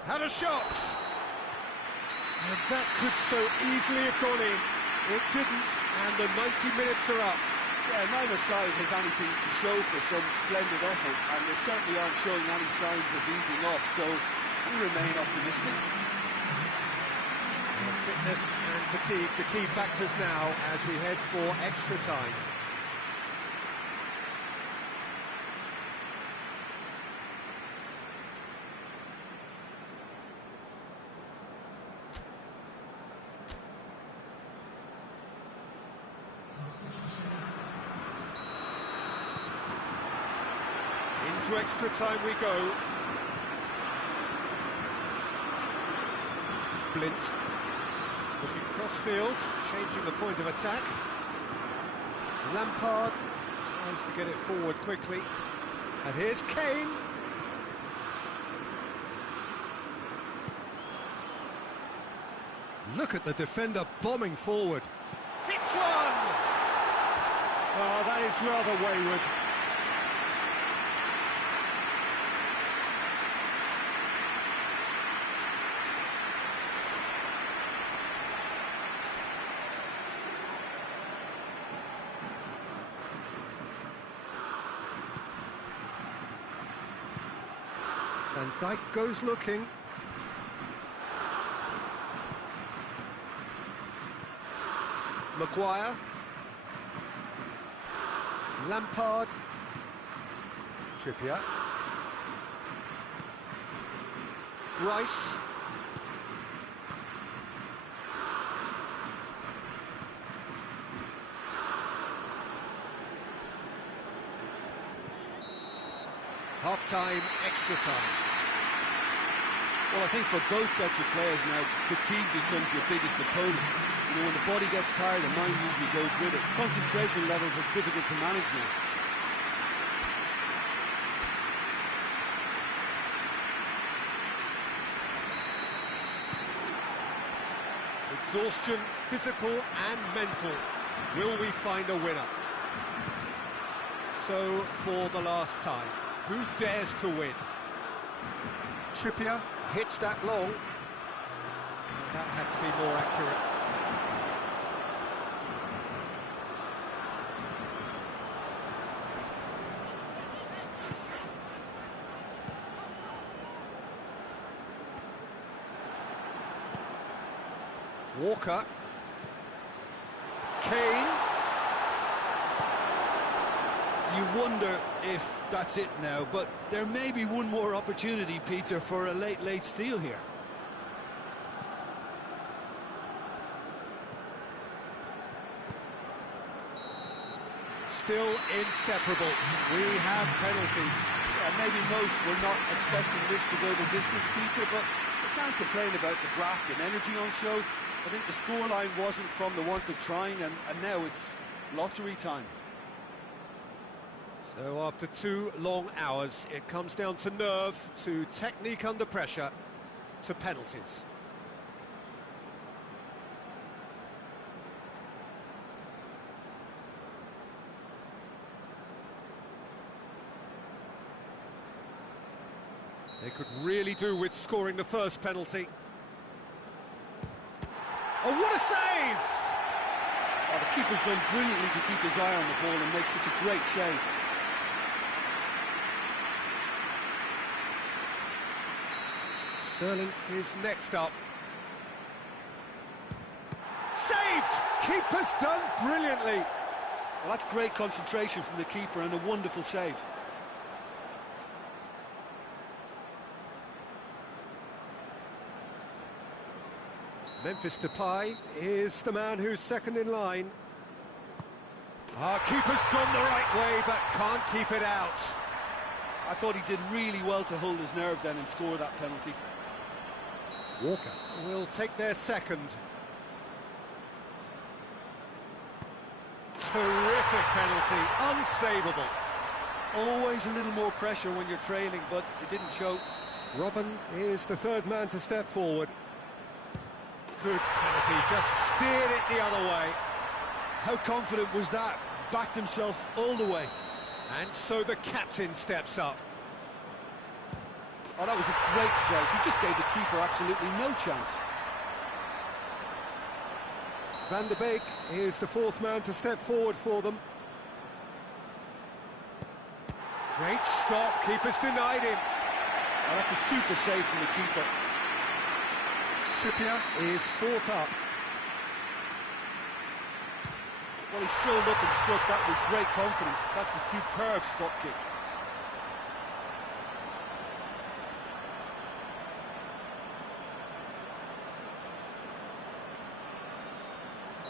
had a shot. And that could so easily have gone in. It didn't, and the 90 minutes are up. Yeah, neither side has anything to show for some splendid effort, and they certainly aren't showing any signs of easing off, so we remain optimistic. Well, fitness and fatigue, the key factors now as we head for extra time. Into extra time we go. Blint looking cross-field, changing the point of attack. Lampard tries to get it forward quickly. And here's Kane. Look at the defender bombing forward. Hits one! Oh, that is rather wayward. Van Dijk goes looking. Maguire. Lampard. Trippier. Rice. Half-time, extra time. Well, I think for both sets of players now, fatigue becomes your biggest opponent. You know, when the body gets tired, the mind usually goes with it. Concentration levels are difficult to manage now. Exhaustion, physical and mental. Will we find a winner? So, for the last time, who dares to win? Trippier hits that long. That had to be more accurate. Walker. Kane. You wonder if that's it now, but there may be one more opportunity, Peter, for a late steal here. Still inseparable. We have penalties. Yeah, maybe most were not expecting this to go the distance, Peter, but we can't complain about the graft and energy on show. I think the scoreline wasn't from the want of trying, and now it's lottery time. So after 2 long hours, it comes down to nerve, to technique under pressure, to penalties. They could really do with scoring the first penalty. Oh, what a save! Oh, the keeper's done brilliantly to keep his eye on the ball and make such a great save. Sterling is next up. Saved! Keeper's done brilliantly. Well, that's great concentration from the keeper and a wonderful save. Memphis Depay is the man who's second in line. Our keeper's gone the right way, but can't keep it out. I thought he did really well to hold his nerve then and score that penalty. Walker will take their second. Terrific penalty, unsavable. Always a little more pressure when you're trailing, but it didn't show. Robben is the third man to step forward. Good penalty, just steered it the other way. How confident was that? Backed himself all the way. And so the captain steps up. Oh, that was a great strike. He just gave the keeper absolutely no chance. Van der Beek is the fourth man to step forward for them. Great stop, keeper's denied him. Oh, that's a super save from the keeper. Trippier is fourth up. Well, he strolled up and struck that with great confidence. That's a superb spot kick.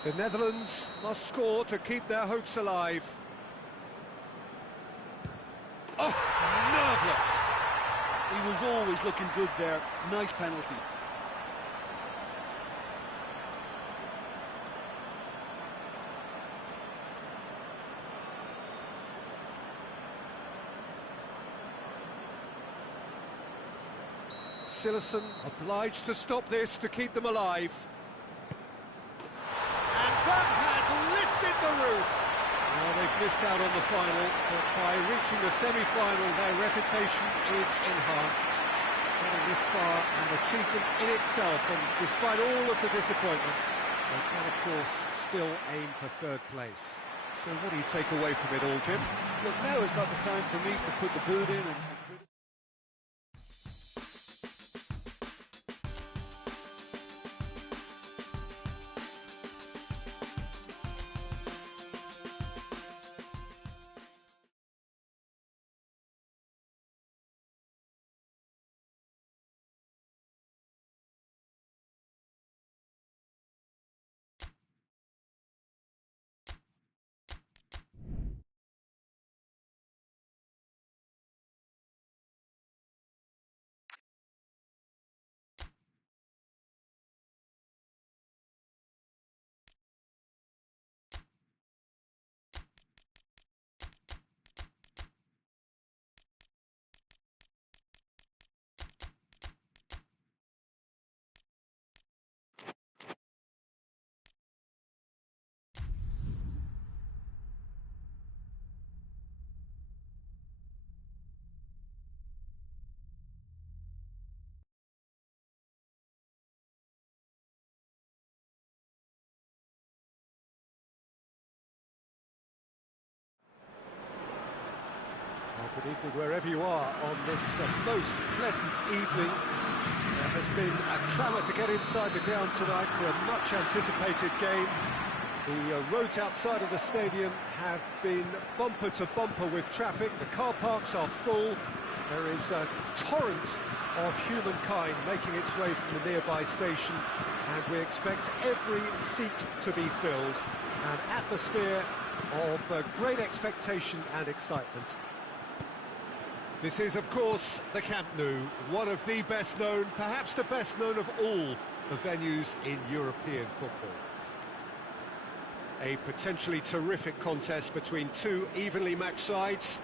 The Netherlands must score to keep their hopes alive. Oh, nerveless! He was always looking good there. Nice penalty. Cillessen obliged to stop this to keep them alive. And that has lifted the roof. Well, they've missed out on the final, but by reaching the semi-final, their reputation is enhanced. Getting this far, an achievement in itself, and despite all of the disappointment, they can, of course, still aim for third place. So what do you take away from it all, Jim? Look, now is not the time for me to put the boot in and Well, good evening wherever you are on this most pleasant evening. There has been a clamour to get inside the ground tonight for a much anticipated game. The roads outside of the stadium have been bumper to bumper with traffic. The car parks are full. There is a torrent of humankind making its way from the nearby station, and we expect every seat to be filled. An atmosphere of great expectation and excitement. This is, of course, the Camp Nou, one of the best known, perhaps the best known of all the venues in European football. A potentially terrific contest between two evenly matched sides.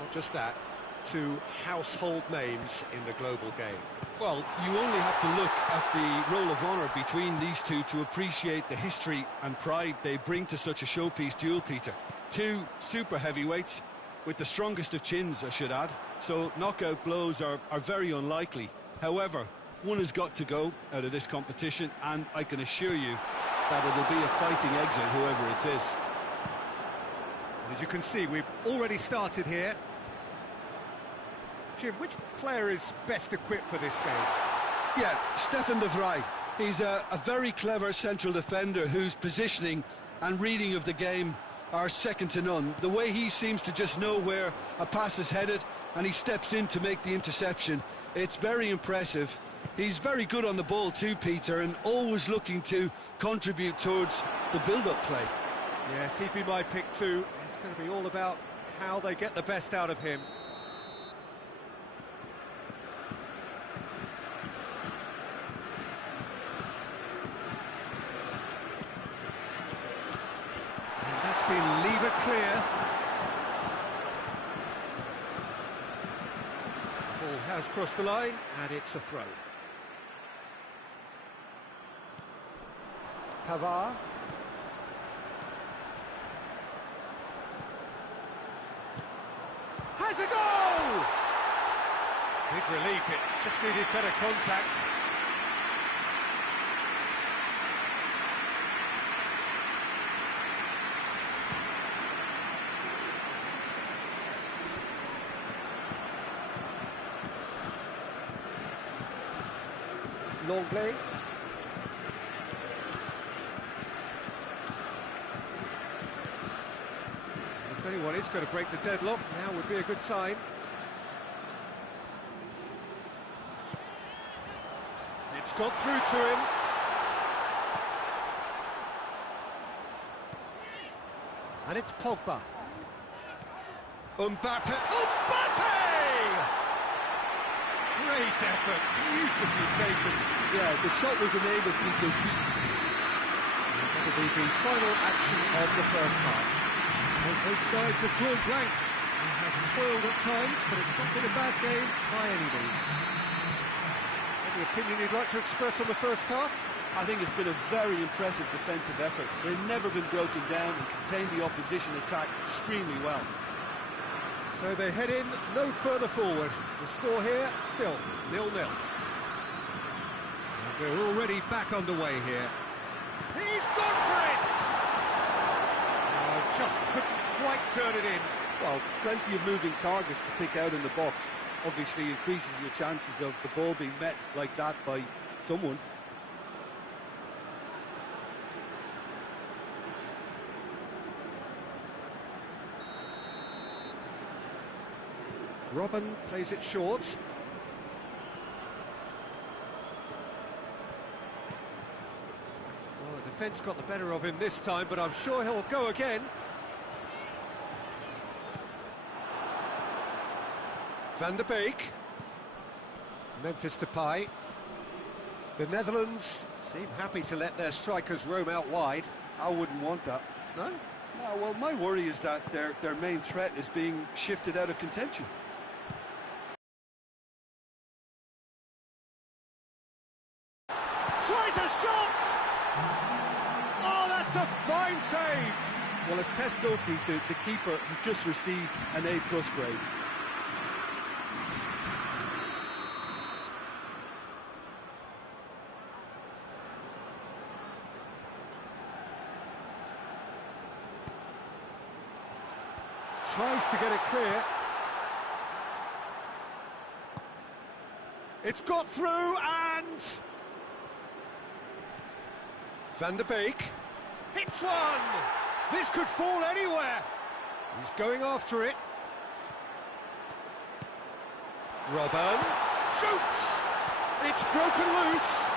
Not just that, two household names in the global game. well, you only have to look at the roll of honour between these two to appreciate the history and pride they bring to such a showpiece duel, Peter. Two super heavyweights with the strongest of chins, I should add, so knockout blows are very unlikely. However, one has got to go out of this competition, and I can assure you that it'll be a fighting exit, whoever it is. As you can see, we've already started here. Jim, which player is best equipped for this game? Yeah, Stefan de Vrij. He's a very clever central defender whose positioning and reading of the game are second to none. The way he seems to just know where a pass is headed and he steps in to make the interception, it's very impressive. He's very good on the ball too, Peter, and always looking to contribute towards the build-up play. Yes, he'd be my pick too. It's going to be all about how they get the best out of him. And that's been lever clear. Ball has crossed the line, and it's a throw. Pavard. Has a goal! Big relief, it just needed better contact. Longley. If anyone is going to break the deadlock, now would be a good time. It's got through to him. And it's Pogba. Mbappe. Mbappe! Great effort, beautifully taken. Yeah, the shot was enabled, Peter. That'll be the final action of the first half. Well, both sides have drawn blanks. They have toiled at times, but it's not been a bad game by any means. Any opinion you'd like to express on the first half? I think it's been a very impressive defensive effort. They've never been broken down and contained the opposition attack extremely well. So they head in no further forward. The score here, still 0-0. We're already back underway here. He's gone for it! Oh, just couldn't quite turn it in. Well, plenty of moving targets to pick out in the box. Obviously increases your chances of the ball being met like that by someone. Robben plays it short. Well, the defence got the better of him this time, but I'm sure he'll go again. Van der Beek. Memphis Depay. The Netherlands seem happy to let their strikers roam out wide. I wouldn't want that. No? No, well, my worry is that their main threat is being shifted out of contention. Tries a shot! Oh, that's a fine save! Well, as Tesco, Peter, the keeper has just received an A+ grade. Tries to get it clear. It's got through and... Van der Beek hits one! This could fall anywhere! He's going after it. Robben shoots! It's broken loose!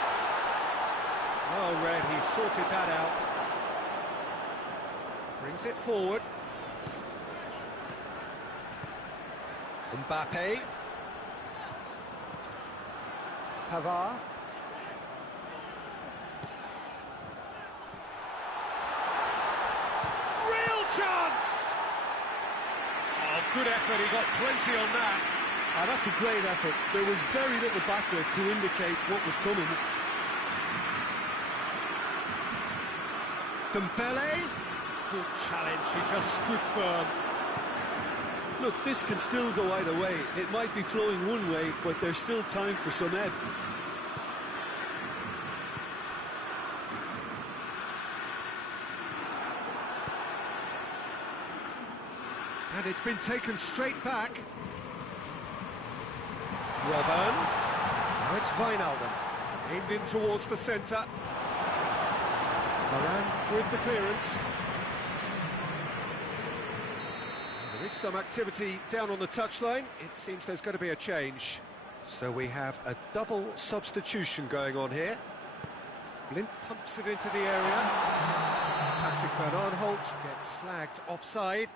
Oh, Red, he's sorted that out. Brings it forward. Mbappe. Pavard. Real chance! Oh, good effort, he got plenty on that. That's a great effort. There was very little backlift to indicate what was coming. Dembele. Good challenge, he just stood firm. Look, this can still go either way. It might be flowing one way, but there's still time for some ebb. And it's been taken straight back. Robben. Now it's Wijnaldum. Aimed in towards the centre. Varane with the clearance. There is some activity down on the touchline. It seems there's going to be a change. So we have a double substitution going on here. Blind pumps it into the area. Patrick van Aanholt gets flagged offside.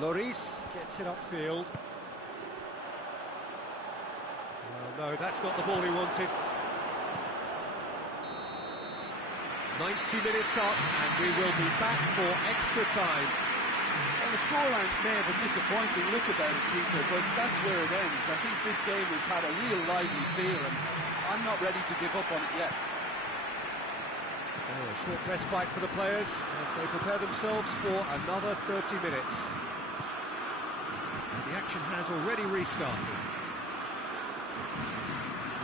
Lloris gets it upfield. Well, no, that's not the ball he wanted. 90 minutes up, and we will be back for extra time. Well, the scoreline may have a disappointing look about it, Peter, but that's where it ends. I think this game has had a real lively feel, and I'm not ready to give up on it yet. So a short respite for the players as they prepare themselves for another 30 minutes. And the action has already restarted.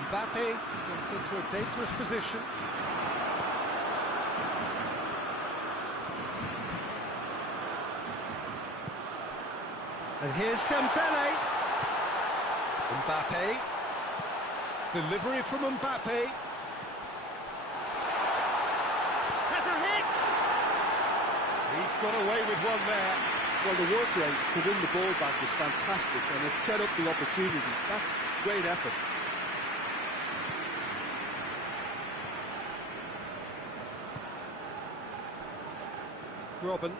Mbappe gets into a dangerous position. And here's Dembele. Mbappe. Delivery from Mbappe. Has a hit! He's got away with one there. Well, the work rate to win the ball back was fantastic, and it set up the opportunity. That's great effort. Robben.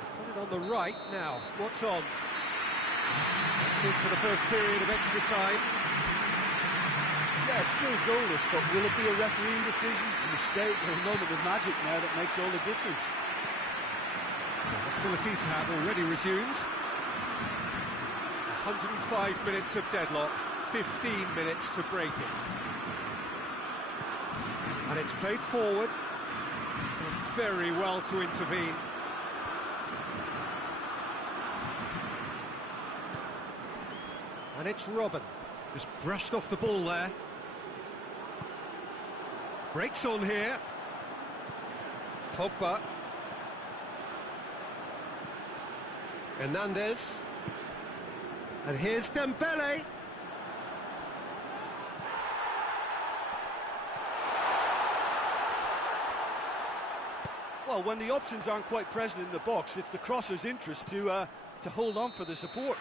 He's put it on the right now. What's on? That's it for the first period of extra time. Yeah, it's still goalless, but will it be a refereeing decision, a mistake, or a moment of magic now that makes all the difference? Hostilities have already resumed. 105 minutes of deadlock, 15 minutes to break it. And it's played forward. Done very well to intervene. And it's Robben. Just brushed off the ball there. Breaks on here. Pogba. Hernandez. And here's Dembele. Well, when the options aren't quite present in the box, it's the crosser's interest to hold on for the support.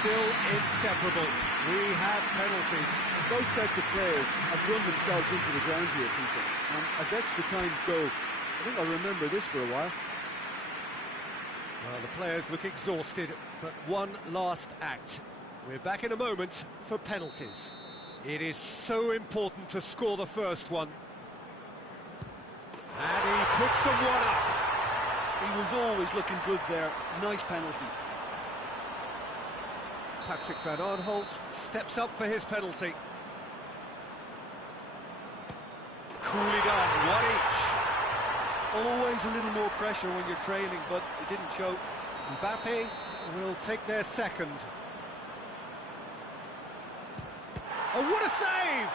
Still inseparable. We have penalties. Both sets of players have run themselves into the ground here, Peter. And as extra times go, I think I'll remember this for a while. Well, the players look exhausted, but one last act. We're back in a moment for penalties. It is so important to score the first one. And he puts them one up. He was always looking good there. Nice penalty. Patrick van Aanholt steps up for his penalty. Coolly done, one each. Always a little more pressure when you're trailing, but it didn't show. Mbappe will take their second. Oh, what a save!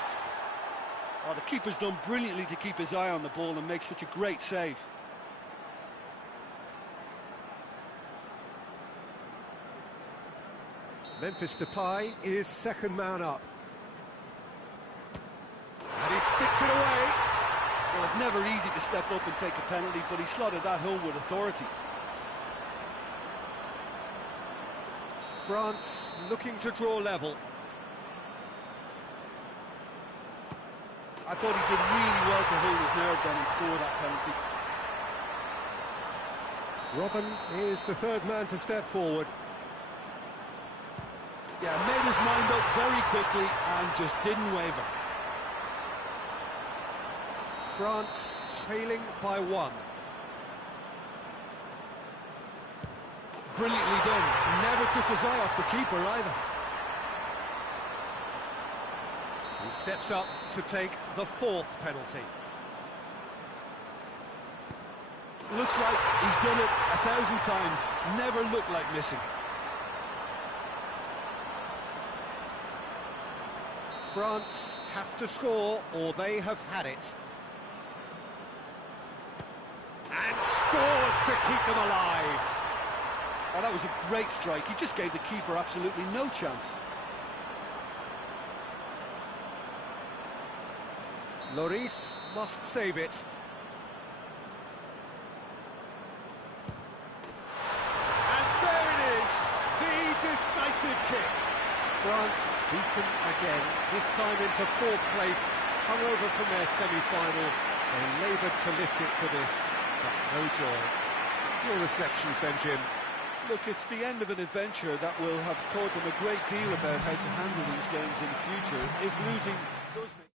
Oh, the keeper's done brilliantly to keep his eye on the ball and make such a great save. Memphis Depay is second man up. And he sticks it away. Well, it's never easy to step up and take a penalty, but he slotted that home with authority. France looking to draw level. I thought he did really well to hold his nerve then and score that penalty. Robben is the third man to step forward. Yeah, made his mind up very quickly and just didn't waver. France trailing by one. Brilliantly done. Never took his eye off the keeper either. He steps up to take the fourth penalty. Looks like he's done it 1,000 times. Never looked like missing. France have to score or they have had it. And scores to keep them alive. Oh, that was a great strike. He just gave the keeper absolutely no chance. Lloris must save it. And there it is, the decisive kick. France beaten again, this time into fourth place, hung over from their semi-final. They laboured to lift it for this, but no joy. Your reflections then, Jim? Look, it's the end of an adventure that will have taught them a great deal about how to handle these games in the future. If losing does make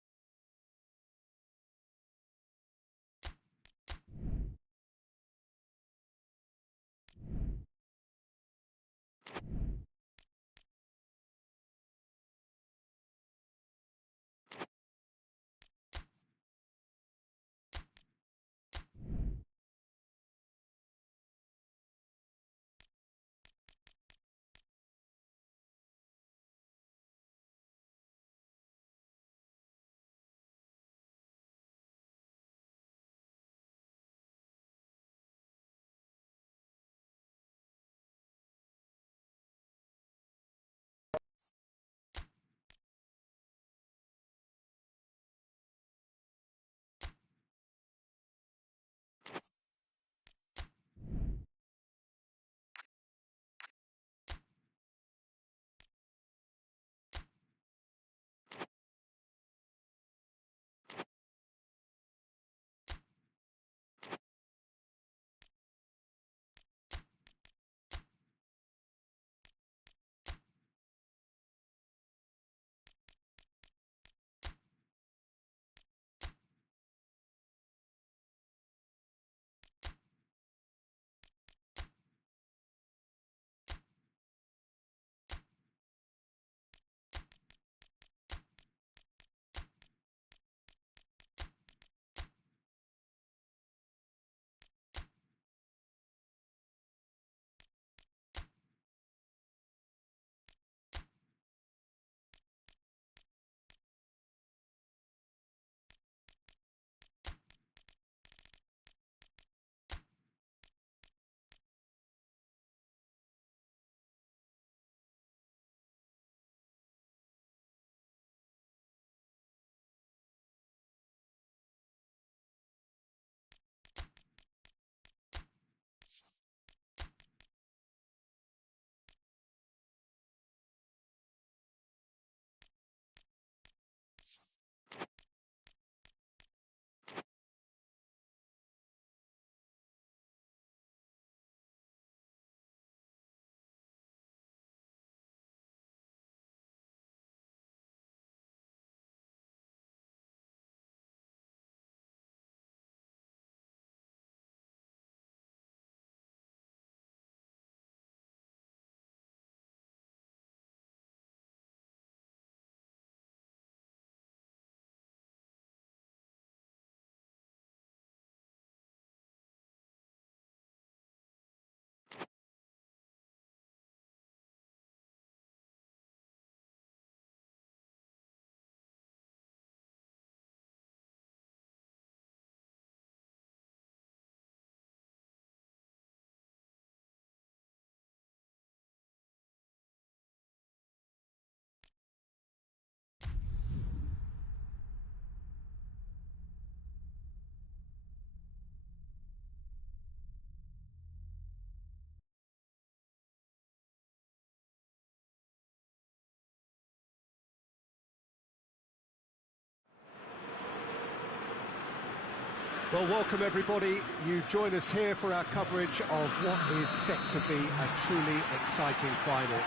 Well, welcome everybody. You join us here for our coverage of what is set to be a truly exciting final.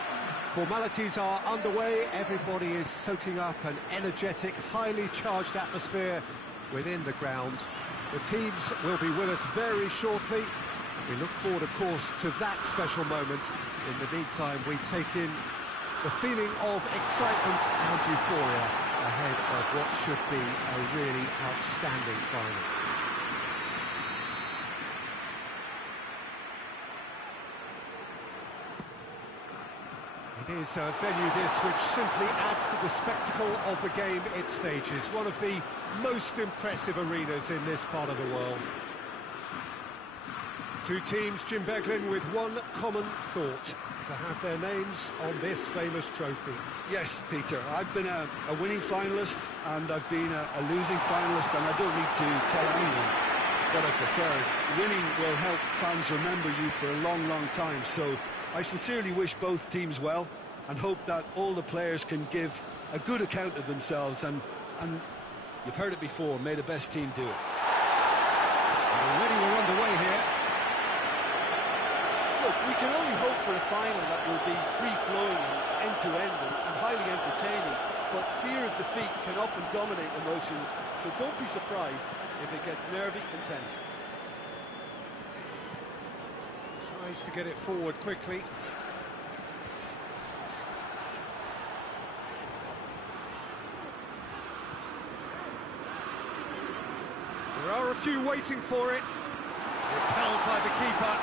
Formalities are underway, everybody is soaking up an energetic, highly charged atmosphere within the ground. The teams will be with us very shortly. We look forward, of course, to that special moment. In the meantime, we take in the feeling of excitement and euphoria ahead of what should be a really outstanding final. It is a venue this which simply adds to the spectacle of the game it stages. One of the most impressive arenas in this part of the world. Two teams, Jim Beglin, with one common thought: to have their names on this famous trophy. Yes, Peter, I've been a winning finalist and I've been a losing finalist, and I don't need to tell anyone what I prefer. Winning will help fans remember you for a long, long time, so I sincerely wish both teams well and hope that all the players can give a good account of themselves, and you've heard it before, may the best team do it. Already we're underway here. Look, we can only hope for a final that will be free-flowing and end-to-end and highly entertaining, but fear of defeat can often dominate emotions, so don't be surprised if it gets nervy and tense. Tries to get it forward quickly. There are a few waiting for it. Repelled by the keeper.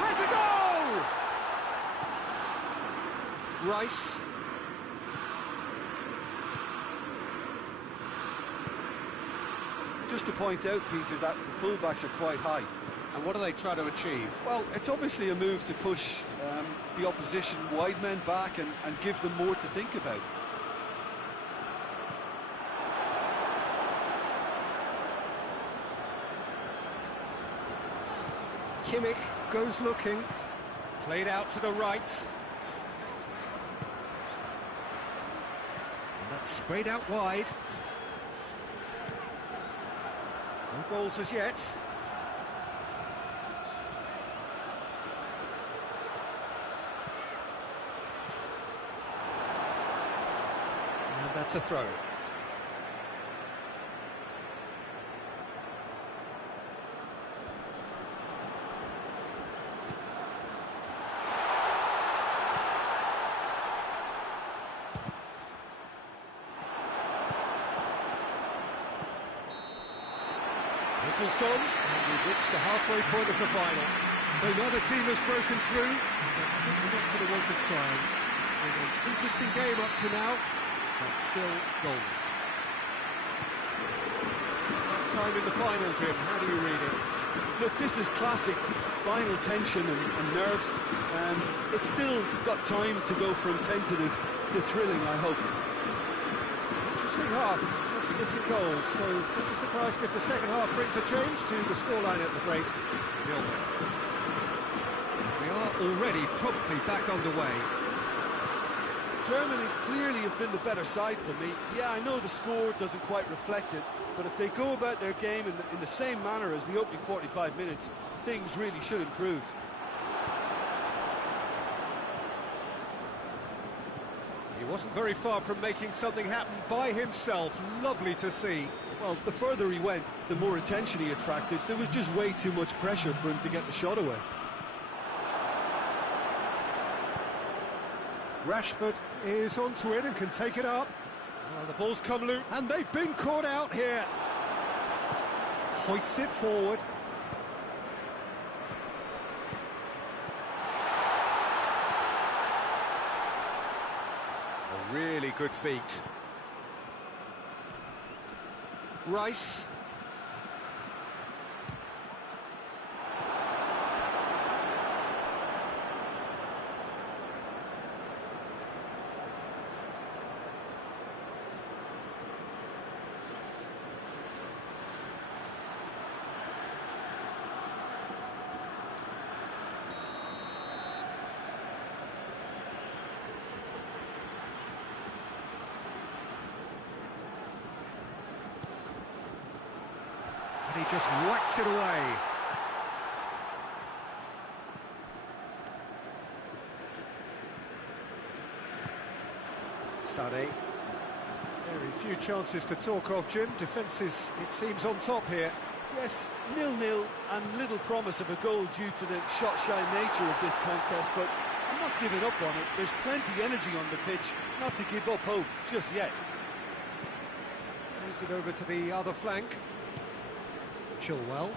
Has a goal! Rice. Just to point out, Peter, that the fullbacks are quite high. And what do they try to achieve? Well, it's obviously a move to push the opposition wide men back and give them more to think about. Kimmich goes looking. Played out to the right. And that's sprayed out wide. No goals as yet. And that's a throw. Whistle's gone, and we've reached the halfway point of the final. So neither team has broken through, but certainly not for the want of trying. Been an interesting game up to now, but still goalless. Enough time in the final, Jim. How do you read it? Look, this is classic final tension and nerves. It's still got time to go from tentative to thrilling, I hope. Interesting half, just missing goals, so don't be surprised if the second half brings a change to the scoreline at the break. 0-0. We are already promptly back underway. Germany clearly have been the better side for me. Yeah, I know the score doesn't quite reflect it, but if they go about their game in the same manner as the opening 45 minutes, things really should improve. He wasn't very far from making something happen by himself. Lovely to see. Well, the further he went, the more attention he attracted. There was just way too much pressure for him to get the shot away. Rashford is onto it and can take it up. Well, the ball's come loose, and they've been caught out here. Hoists it forward. A really good feat. Rice. he just whacks it away. Sané. Very few chances to talk of, Jim. Defence is, it seems, on top here. Yes, 0-0 and little promise of a goal due to the shot-shy nature of this contest, but I'm not giving up on it. There's plenty energy on the pitch, not to give up hope just yet. Plays it over to the other flank. Chilwell.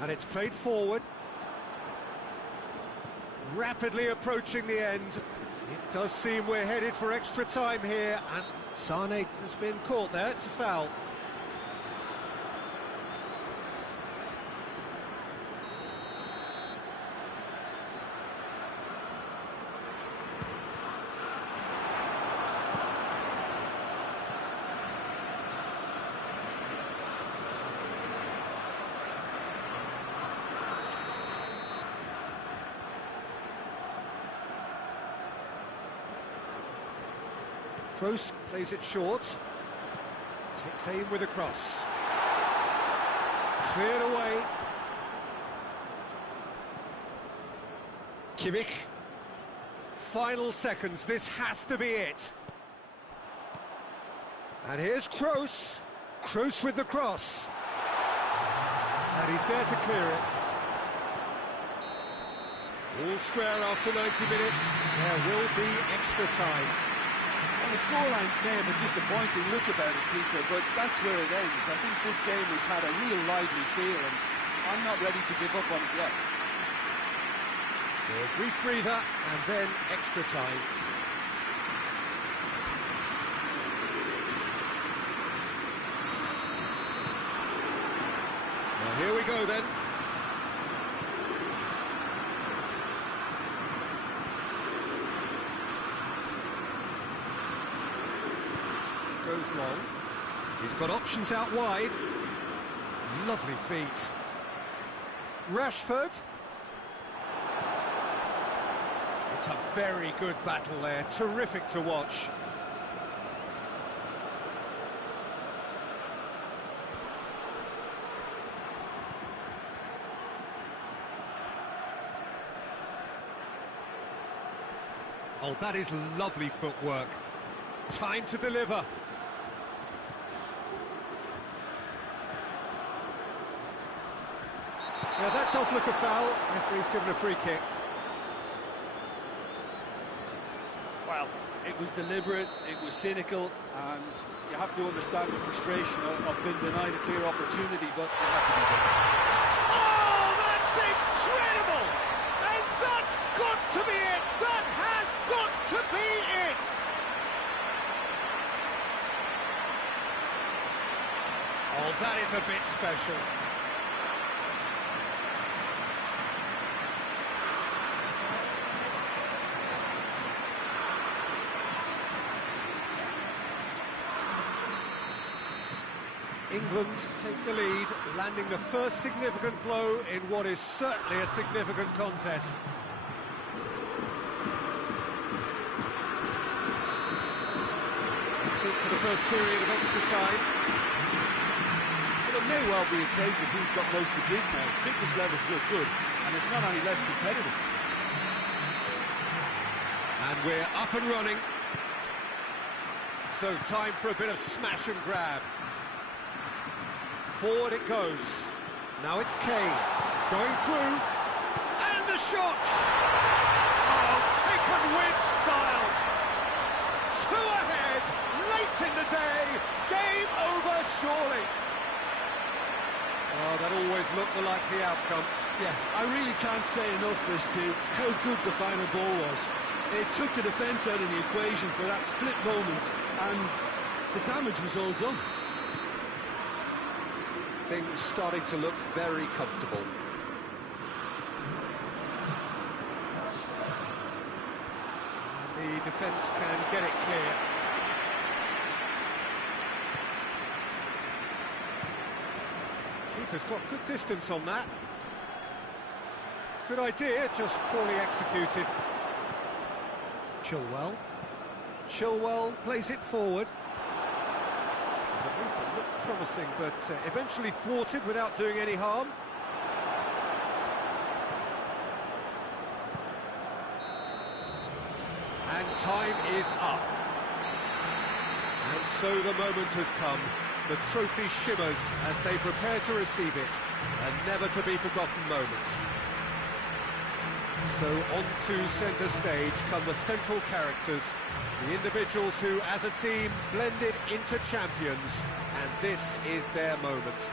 And it's played forward. Rapidly approaching the end. It does seem we're headed for extra time here, and Sané has been caught there. It's a foul. Kroos plays it short, takes aim with a cross. Cleared away. Kimmich. Final seconds, this has to be it. And here's Kroos. Kroos with the cross. And he's there to clear it. All square after 90 minutes. There will be extra time. The scoreline may have a disappointing look about it, Peter, but that's where it ends. I think this game has had a real lively feel, and I'm not ready to give up on it yet. So a brief breather, and then extra time. Well, here we go then. Goes long. He's got options out wide. Lovely feet. Rashford. It's a very good battle there. Terrific to watch. Oh, that is lovely footwork. Time to deliver. Yeah, that does look a foul. Referee's given a free kick. Well, it was deliberate, it was cynical, and you have to understand the frustration of being denied a clear opportunity, but it had to be done. Oh, that's incredible! And that's got to be it! That has got to be it! Oh, that is a bit special. England take the lead, landing the first significant blow in what is certainly a significant contest. That's it for the first period of extra time. Well, it may well be a case of who's got most to give now. Fitness levels look good, and it's not any less competitive. And we're up and running. So time for a bit of smash and grab. Forward it goes. Now it's Kane. Going through. And the shot! Oh, taken with style. Two ahead, late in the day. Game over, surely. Oh, that always looked the likely outcome. Yeah, I really can't say enough as to how good the final ball was. It took the defence out of the equation for that split moment, and the damage was all done. Things starting to look very comfortable. And the defence can get it clear. Keeper's got good distance on that. Good idea, just poorly executed. Chilwell. Chilwell plays it forward. There's a move that looked promising, but eventually thwarted without doing any harm. And time is up. And so the moment has come. The trophy shimmers as they prepare to receive it. A never-to-be-forgotten moment. So on to centre stage come the central characters, the individuals who, as a team, blended into champions, and this is their moment.